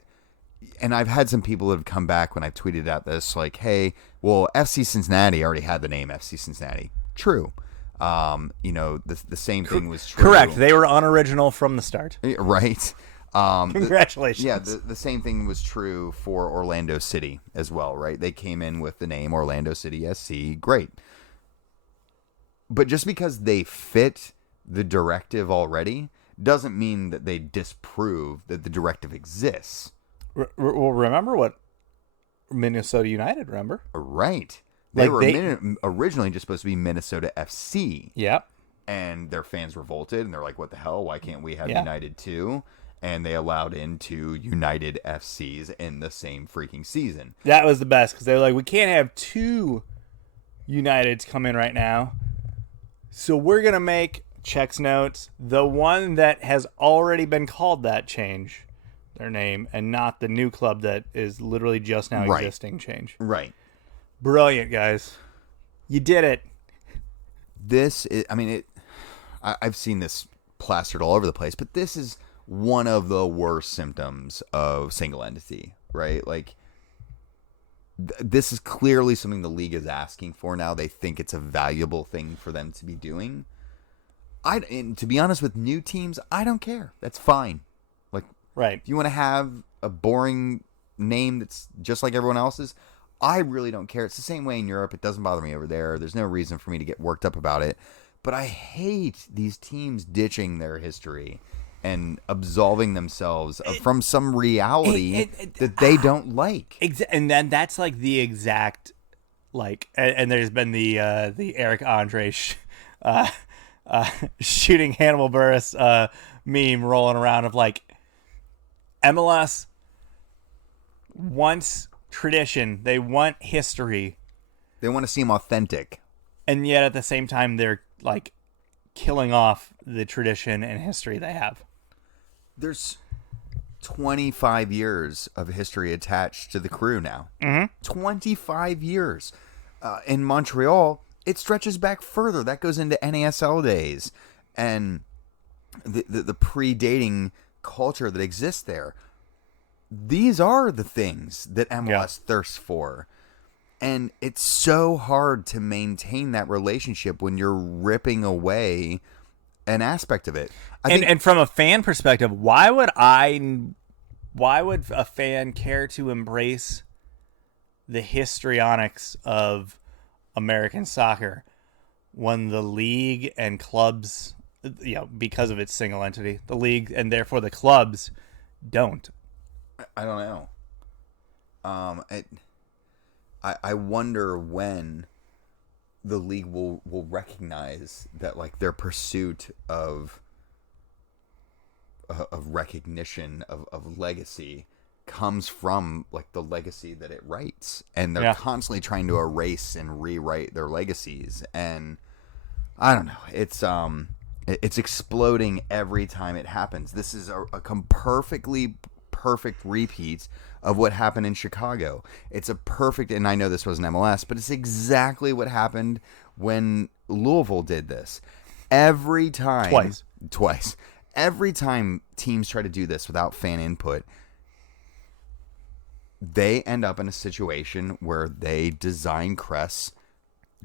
And I've had some people that have come back when I've tweeted out this, hey, well, FC Cincinnati already had the name FC Cincinnati. True. The same thing was true. Correct. They were unoriginal from the start. Right. Congratulations. The same thing was true for Orlando City as well, right? They came in with the name Orlando City SC. Great. But just because they fit the directive already doesn't mean that they disprove that the directive exists. Well, remember what Minnesota United, remember? Right. They were originally just supposed to be Minnesota FC. Yep. And their fans revolted, and they're like, what the hell? Why can't we have United too? And they allowed in 2 United FCs in the same freaking season. That was the best, because they were like, we can't have 2 Uniteds come in right now. So we're going to make, checks notes, the one that has already been called that change their name, and not the new club that is literally just now existing change. Right. Brilliant, guys. You did it. This is, I've seen this plastered all over the place, but this is one of the worst symptoms of single entity, right? this is clearly something the league is asking for now. They think it's a valuable thing for them to be doing. And to be honest, with new teams, I don't care. That's fine. Like, Right. if you want to have a boring name that's just like everyone else's, I really don't care. It's the same way in Europe. It doesn't bother me over there. There's no reason for me to get worked up about it. But I hate these teams ditching their history and absolving themselves from some reality that they don't like. And then that's like the exact, like, and there's been the Eric Andre shooting Hannibal Buress meme rolling around of like, MLS wants tradition, they want history, They want to seem authentic. and yet at the same time they're like killing off the tradition and history they have. There's 25 years of history attached to the Crew now. 25 years. In Montreal, it stretches back further. That goes into NASL days and the predating culture that exists there. These are the things that MLS thirsts for. And it's so hard to maintain that relationship when you're ripping away an aspect of it. And from a fan perspective, why would a fan care to embrace the histrionics of American soccer when the league and clubs, because of its single entity, the league and therefore the clubs don't? I don't know. I wonder when the league will recognize that, like, their pursuit of recognition of legacy comes from like the legacy that it writes, and they're constantly trying to erase and rewrite their legacies. And I don't know, it's exploding every time it happens. This is a perfect repeat of what happened in Chicago. It's a perfect, and I know this wasn't MLS, but it's exactly what happened when Louisville did this. Every time, twice. Every time teams try to do this without fan input, they end up in a situation where they design crests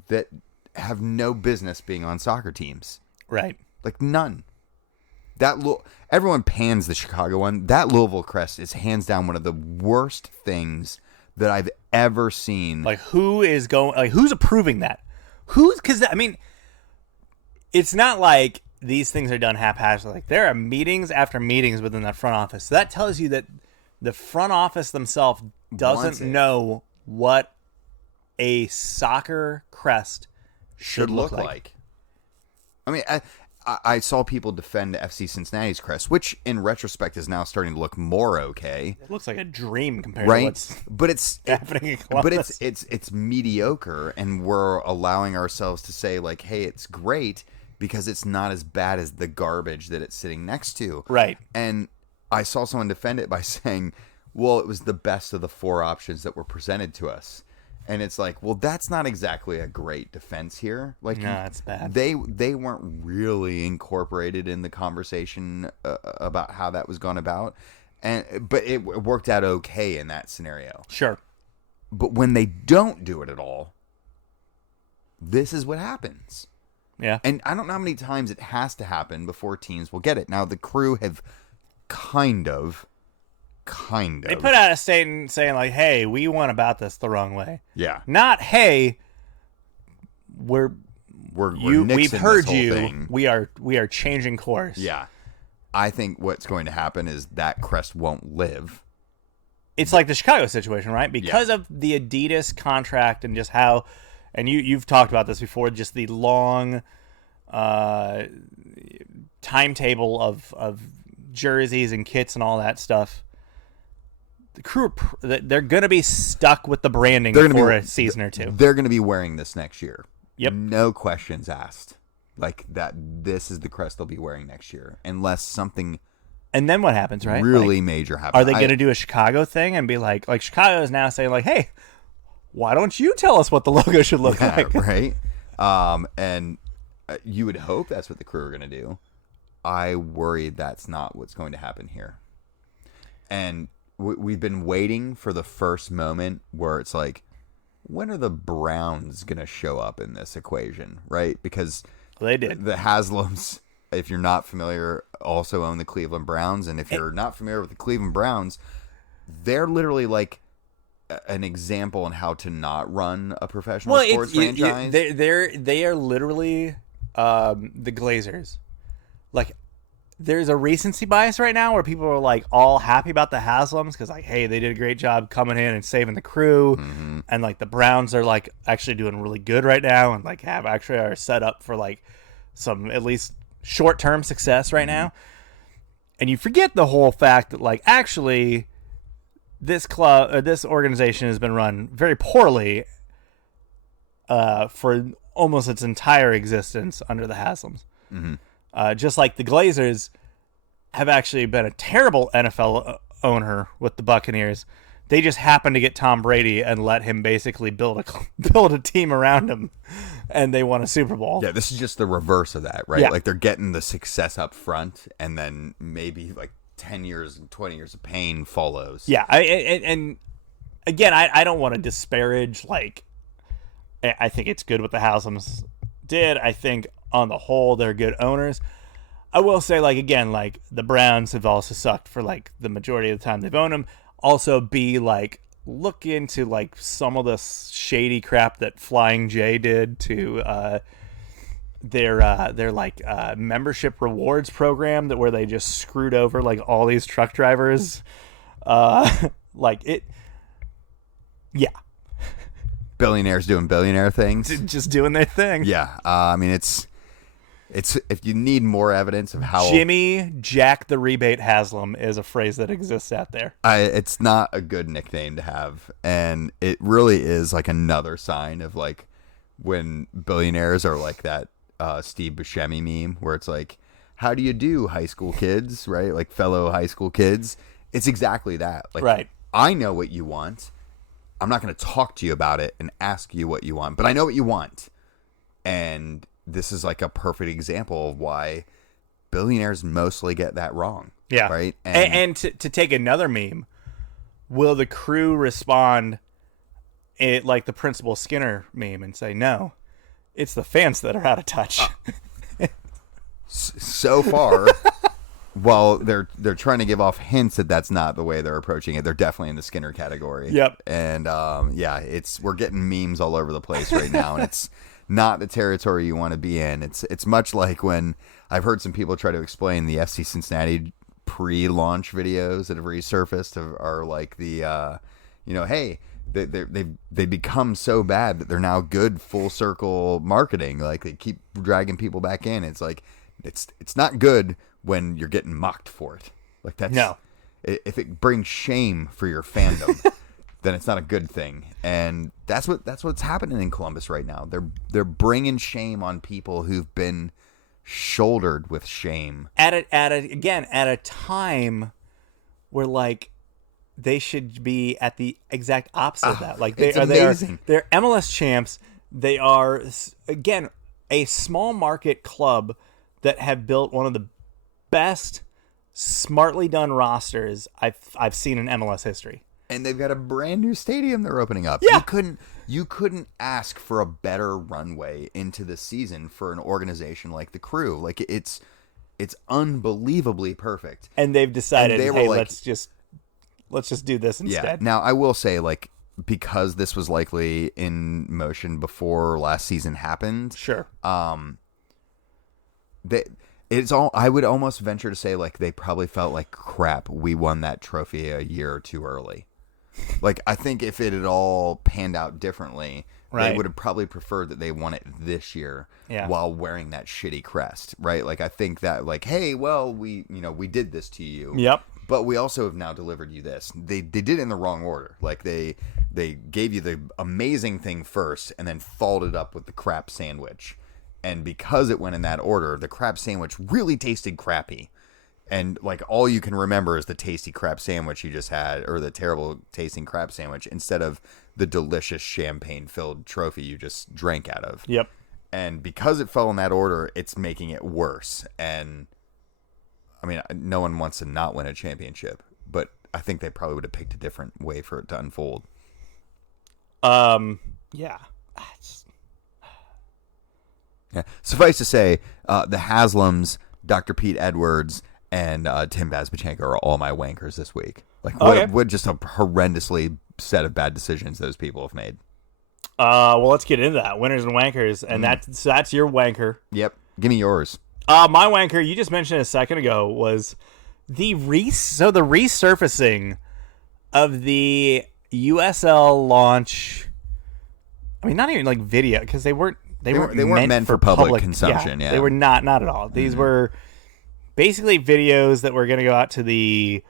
that have no business being on soccer teams. Right. Like, none. Everyone pans the Chicago one. That Louisville crest is hands down one of the worst things that I've ever seen. Like, who's approving that? Because I mean, it's not like these things are done haphazardly. Like, there are meetings after meetings within that front office. So that tells you that the front office themselves doesn't know what a soccer crest should look like. I mean, I saw people defend FC Cincinnati's crest, which in retrospect is now starting to look more okay. It looks like a dream compared to what's happening in Columbus. But it's mediocre, and we're allowing ourselves to say, like, hey, it's great because it's not as bad as the garbage that it's sitting next to. Right. And I saw someone defend it by saying, well, it was the best of the four options that were presented to us. And it's like, well, that's not exactly a great defense here. Like, no, it's bad. They weren't really incorporated in the conversation about how that was gone about, but it worked out okay in that scenario. Sure. But when they don't do it at all, this is what happens. Yeah. And I don't know how many times it has to happen before teams will get it. Now, the Crew have kind of. They put out a statement saying, like, hey, we went about this the wrong way. Yeah. Not, hey, we've heard you. Thing. We are changing course. Yeah. I think what's going to happen is that crest won't live. It's like the Chicago situation, right? Because of the Adidas contract and just how, and you've talked about this before, just the long timetable of jerseys and kits and all that stuff. The Crew, they're going to be stuck with the branding for a season or two. They're going to be wearing this next year. Yep. No questions asked. Like, that this is the crest they'll be wearing next year. Unless something... And then what happens, right? Really major happens. Are they going to do a Chicago thing and be like Chicago is now saying, like, hey, why don't you tell us what the logo should look like? Right? And you would hope that's what the Crew are going to do. I worry that's not what's going to happen here. And we've been waiting for the first moment where it's like, when are the Browns going to show up in this equation, right? Because they did. The Haslams, if you're not familiar, also own the Cleveland Browns. And if you're not familiar with the Cleveland Browns, they're literally like an example on how to not run a professional sports franchise. They are literally the Glazers. Like, there's a recency bias right now where people are like all happy about the Haslams because like, hey, they did a great job coming in and saving the crew, and like the Browns are like actually doing really good right now and like are set up for like some at least short-term success right now. And you forget the whole fact that like actually this club or this organization has been run very poorly for almost its entire existence under the Haslams. Just like the Glazers have actually been a terrible NFL owner with the Buccaneers. They just happened to get Tom Brady and let him basically build a team around him, and they won a Super Bowl. Yeah, this is just the reverse of that, right? Yeah. Like they're getting the success up front, and then maybe like 10 years and 20 years of pain follows. Yeah, and again, I don't want to disparage. Like, I think it's good what the Haslams did. I think on the whole they're good owners. I will say, like, again, like the Browns have also sucked for like the majority of the time they've owned them. Also, look into like some of the shady crap that Flying J did to their membership rewards program where they just screwed over like all these truck drivers. Like it, yeah. Billionaires doing billionaire things, just doing their thing. Yeah, I mean it's if you need more evidence of how Jimmy Jack the Rebate Haslam is a phrase that exists out there. It's not a good nickname to have, and it really is like another sign of like when billionaires are like that Steve Buscemi meme where it's like, how do you do, high school kids, right? Like fellow high school kids. It's exactly that. Like, right. I know what you want. I'm not going to talk to you about it and ask you what you want, but I know what you want. And this is like a perfect example of why billionaires mostly get that wrong. Yeah. Right. And to take another meme, will the crew respond like the Principal Skinner meme and say, no, it's the fans that are out of touch? So far, while they're trying to give off hints that that's not the way they're approaching it, they're definitely in the Skinner category. Yep. And we're getting memes all over the place right now, and it's not the territory you want to be in. It's much like when I've heard some people try to explain the FC Cincinnati pre-launch videos that have resurfaced are like the hey, they become so bad that they're now good full circle marketing. Like they keep dragging people back in. It's like it's not good when you're getting mocked for it. Like that's no. If it brings shame for your fandom, then it's not a good thing. And that's what's happening in Columbus right now. They're bringing shame on people who've been shouldered with shame at a time where like they should be at the exact opposite of that. Like they're MLS champs. They are again a small market club that have built one of the best, smartly done rosters I've seen in MLS history. And they've got a brand new stadium they're opening up. Yeah. You couldn't ask for a better runway into the season for an organization like the Crew. Like it's unbelievably perfect. And they've decided, hey, like, let's just do this instead. Yeah. Now I will say, like, because this was likely in motion before last season happened. Sure. I would almost venture to say, like, they probably felt like, crap, we won that trophy a year or two early. Like, I think if it had all panned out differently, right, they would have probably preferred that they won it this year while wearing that shitty crest, right? Like, I think that, like, hey, well, we did this to you. Yep. But we also have now delivered you this. They did it in the wrong order. Like, they gave you the amazing thing first and then followed it up with the crap sandwich. And because it went in that order, the crab sandwich really tasted crappy. And, like, all you can remember is the tasty crab sandwich you just had, or the terrible tasting crab sandwich, instead of the delicious champagne-filled trophy you just drank out of. Yep. And because it fell in that order, it's making it worse. And, I mean, no one wants to not win a championship. But I think they probably would have picked a different way for it to unfold. Yeah. Yeah. Suffice to say, the Haslams, Dr. Pete Edwards, and Tim Bazbachenko are all my wankers this week. Like, what just a horrendously set of bad decisions those people have made. Well, let's get into that. Winners and wankers, and that's your wanker. Yep. Give me yours. My wanker, you just mentioned a second ago, was the resurfacing of the USL launch. I mean, not even like video, because they weren't meant for public consumption. Yeah, they were not at all. These were basically videos that were going to go out to the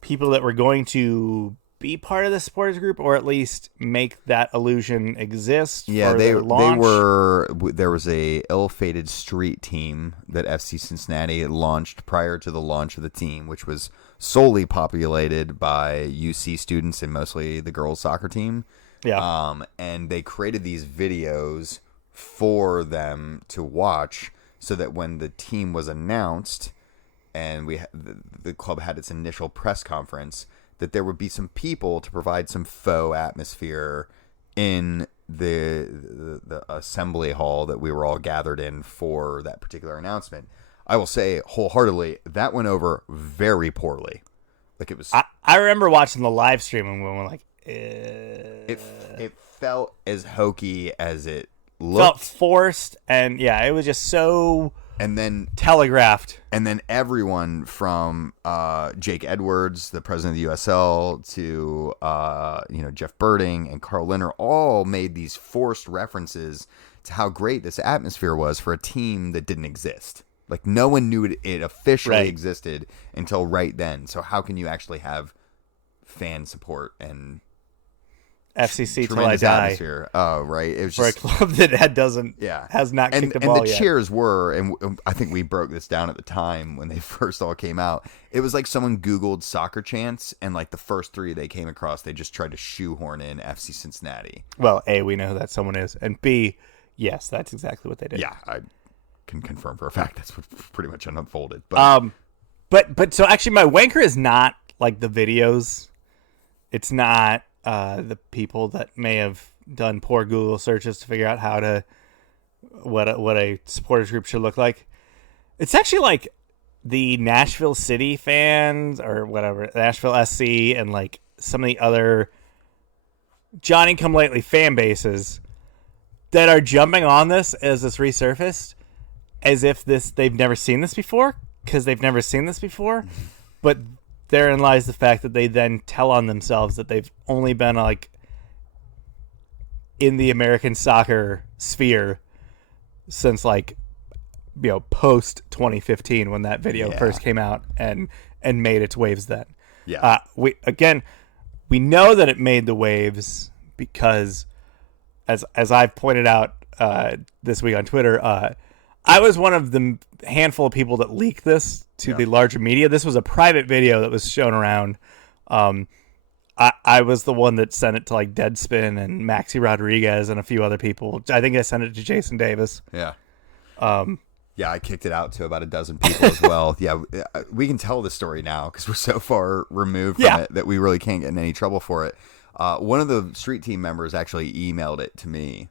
people that were going to be part of the supporters group, or at least make that illusion exist. Yeah, for they launch. were. There was a ill-fated street team that FC Cincinnati launched prior to the launch of the team, which was solely populated by UC students and mostly the girls' soccer team. Yeah. And they created these videos for them to watch, so that when the team was announced, and the club had its initial press conference, that there would be some people to provide some faux atmosphere in the assembly hall that we were all gathered in for that particular announcement. I will say wholeheartedly that went over very poorly. Like, it was. I remember watching the live stream and we were like, it felt as hokey as it looked. Felt forced, and yeah, it was just so. And then telegraphed. And then everyone from Jake Edwards, the president of the USL, to Jeff Birding and Carl Linner all made these forced references to how great this atmosphere was for a team that didn't exist. Like, no one knew it officially existed until right then. So how can you actually have fan support and FCC till I die atmosphere? Oh, right. It was for just a club that has not kicked the ball yet. And the yet. cheers were, and I think we broke this down at the time when they first all came out. It was like someone Googled soccer chants, and like the first three they came across, they just tried to shoehorn in FC Cincinnati. Well, A, we know who that someone is, and B, yes, that's exactly what they did. Yeah, I can confirm for a fact that's what pretty much unfolded. But but so actually, my wanker is not like the videos. It's not the people that may have done poor Google searches to figure out how to what a supporters group should look like. It's actually like the Nashville City fans or whatever, Nashville SC, and like some of the other Johnny-come-lately fan bases that are jumping on this as this resurfaced, as if they've never seen this before, because they've never seen this before. But therein lies the fact that they then tell on themselves that they've only been like in the American soccer sphere since like, post 2015 when that video first came out and made its waves then. Yeah. We know that it made the waves because as I've pointed out this week on Twitter, I was one of the handful of people that leaked this to the larger media. This was a private video that was shown around. I was the one that sent it to like Deadspin and Maxi Rodriguez and a few other people. I think I sent it to Jason Davis. Yeah. I kicked it out to about a dozen people as well. Yeah, we can tell the story now because we're so far removed from it that we really can't get in any trouble for it. One of the street team members actually emailed it to me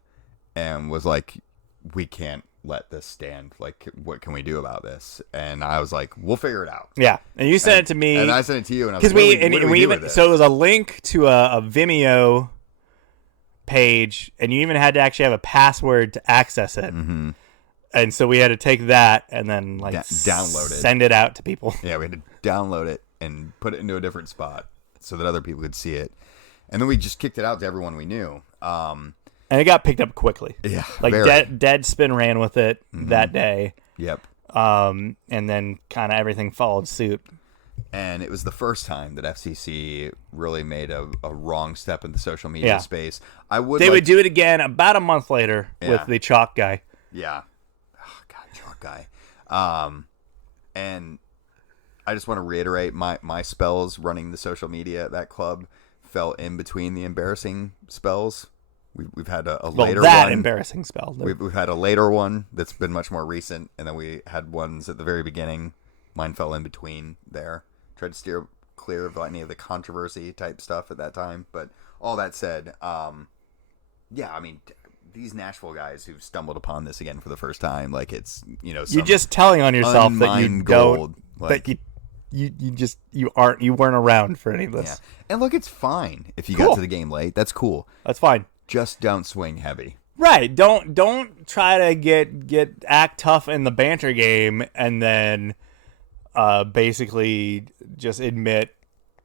and was like, we can't let this stand. Like, what can we do about this? And I was like, we'll figure it out. Yeah, and you sent it to me, and I sent it to you, and I was like, what do we do with this? So it was a link to a Vimeo page, and you even had to actually have a password to access it. Mm-hmm. And so we had to take that and then like download it, send it out to people. Yeah, we had to download it and put it into a different spot so that other people could see it. And then we just kicked it out to everyone we knew. And it got picked up quickly. Yeah, like Deadspin ran with it that day. Yep. And then kind of everything followed suit. And it was the first time that FCC really made a wrong step in the social media space. They would do it again about a month later with the chalk guy. Yeah. Oh, God, chalk guy. And I just want to reiterate my spells running the social media at that club fell in between the embarrassing spells. We've had a later one. Embarrassing spell. We've had a later one that's been much more recent, and then we had ones at the very beginning. Mine fell in between there. Tried to steer clear of any of the controversy type stuff at that time. But all that said, yeah, I mean, these Nashville guys who've stumbled upon this again for the first time, like it's, you're just telling on yourself that you gold, don't, like, that you weren't around for any of this. Yeah. And look, it's fine if you got to the game late. That's cool. That's fine. Just don't swing heavy. Right. Don't try to act tough in the banter game and then basically just admit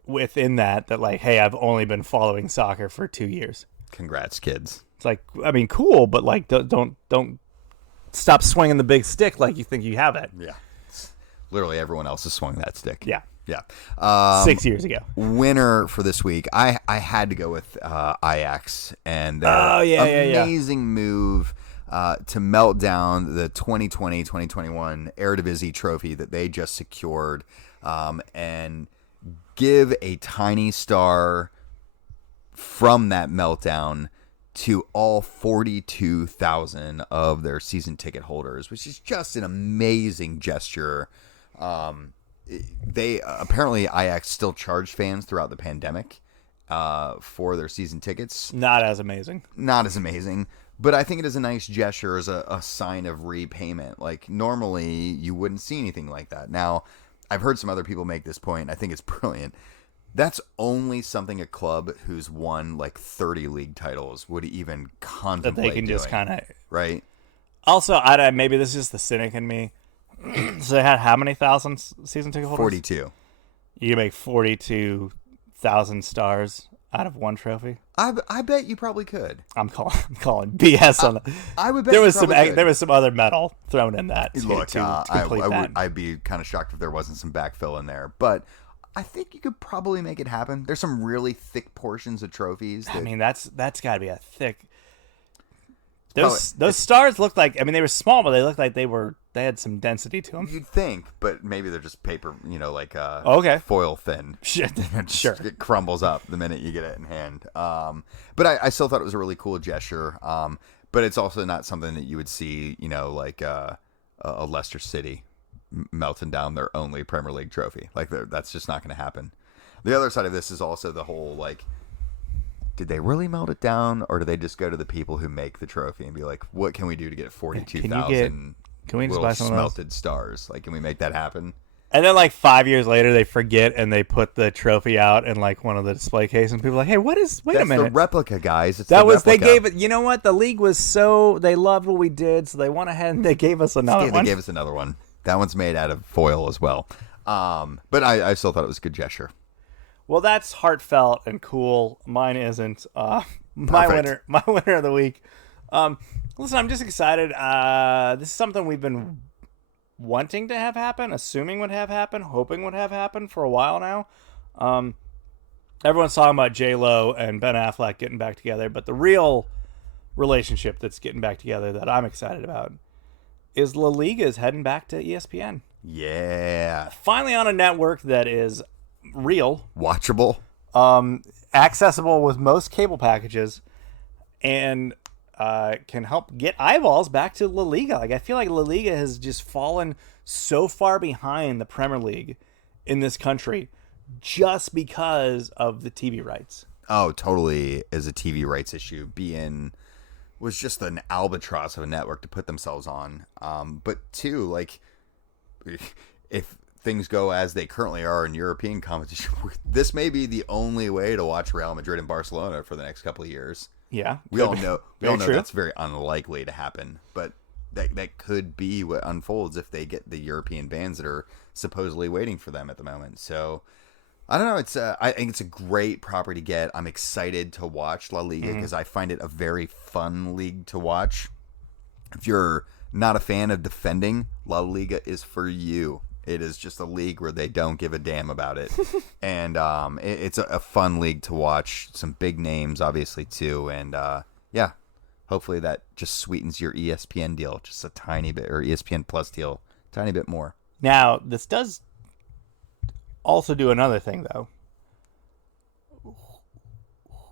within that like, hey, I've only been following soccer for 2 years. Congrats, kids. It's like, I mean, cool, but like don't stop swinging the big stick like you think you have it. Yeah. Literally everyone else is swinging that stick. Yeah. Yeah. 6 years ago. Winner for this week, I had to go with Ajax and their amazing move to melt down the 2020-2021 Eredivisie trophy that they just secured, and give a tiny star from that meltdown to all 42,000 of their season ticket holders, which is just an amazing gesture. They apparently Ajax still charged fans throughout the pandemic for their season tickets. Not as amazing, but I think it is a nice gesture as a sign of repayment. Like normally you wouldn't see anything like that. Now I've heard some other people make this point. I think it's brilliant. That's only something a club who's won like 30 league titles would even contemplate that they can doing, just kind of right. Also, maybe this is just the cynic in me. So they had how many thousand season ticket holders? 42. You make 42,000 stars out of one trophy. I bet you probably could. I'm calling BS on that. I would bet there was some other metal thrown in that. Look, I'd be kind of shocked if there wasn't some backfill in there, but I think you could probably make it happen. There's some really thick portions of trophies. I mean, that's got to be a thick. Those stars looked like, I mean, they were small, but they looked like they had some density to them. You'd think, but maybe they're just paper, like foil thin. Sure. It crumbles up the minute you get it in hand. But I still thought it was a really cool gesture. But it's also not something that you would see, like a Leicester City melting down their only Premier League trophy. Like that's just not going to happen. The other side of this is also the whole like, did they really melt it down, or do they just go to the people who make the trophy and be like, what can we do to get 42,000 little smelted stars? Like, can we make that happen? And then like 5 years later, they forget and they put the trophy out in like one of the display cases, and people are like, hey, wait a minute. That's the replica, guys. They gave it, you know what? The league was they loved what we did, so they went ahead and they gave us another one. They gave us another one. That one's made out of foil as well. But I still thought it was a good gesture. Well, that's heartfelt and cool. Mine isn't. My winner of the week. Listen, I'm just excited. This is something we've been wanting to have happen, assuming would have happened, hoping would have happened for a while now. Everyone's talking about J-Lo and Ben Affleck getting back together, but the real relationship that's getting back together that I'm excited about is La Liga is heading back to ESPN. Yeah. Finally on a network that is real, watchable, accessible with most cable packages, and can help get eyeballs back to La Liga. Like, I feel like La Liga has just fallen so far behind the Premier League in this country just because of the TV rights. Oh, totally. Is a TV rights issue. Was just an albatross of a network to put themselves on. But two, like, if things go as they currently are in European competition, this may be the only way to watch Real Madrid and Barcelona for the next couple of years. Yeah, we all know that's very unlikely to happen, but that could be what unfolds if they get the European bans that are supposedly waiting for them at the moment. So I don't know. I think it's a great property to get. I'm excited to watch La Liga because I find it a very fun league to watch. If you're not a fan of defending, La Liga is for you. It is just a league where they don't give a damn about it. And it's a fun league to watch. Some big names, obviously, too. And, yeah, hopefully that just sweetens your ESPN deal just a tiny bit, or ESPN Plus deal a tiny bit more. Now, this does also do another thing, though.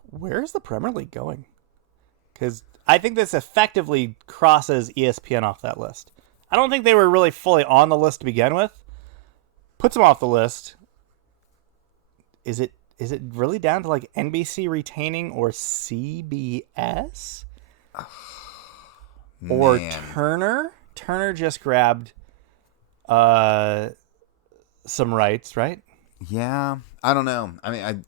Where's the Premier League going? Because I think this effectively crosses ESPN off that list. I don't think they were really fully on the list to begin with. Puts them off the list. is it really down to like NBC retaining or CBS? Or Turner? Turner just grabbed some rights, right? Yeah, I don't know. I mean,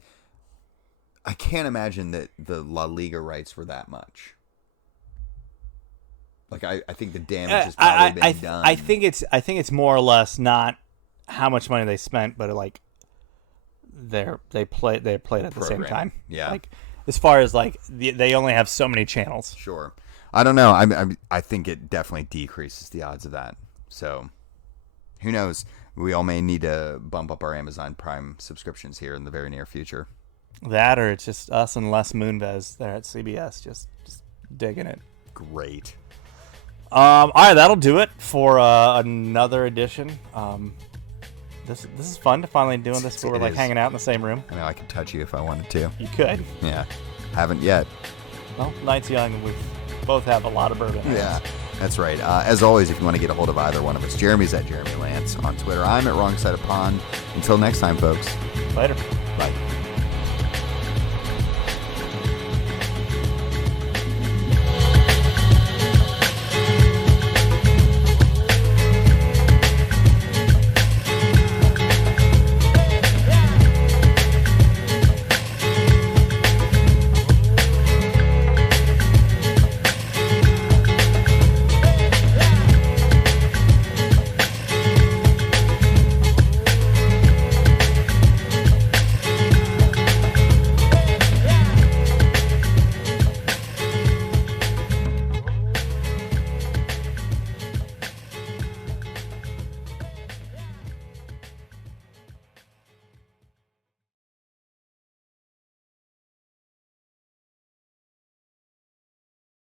I can't imagine that the La Liga rights were that much. Like, I think the damage has probably been done. I think it's more or less not how much money they spent, but like they played at the same time. Yeah. Like as far as like they only have so many channels. Sure. I don't know. I think it definitely decreases the odds of that. So who knows? We all may need to bump up our Amazon Prime subscriptions here in the very near future. That, or it's just us and Les Moonves there at CBS, just digging it. Great. All right, that'll do it for another edition. This is fun to finally doing this. Where we're like hanging out in the same room. I know I could touch you if I wanted to. You could. Yeah, haven't yet. Well, night's young, and we both have a lot of bourbon. Yeah, that's right. As always, if you want to get a hold of either one of us, Jeremy's at Jeremy Lance on Twitter. I'm at Wrong Side of Pond. Until next time, folks. Later. Bye.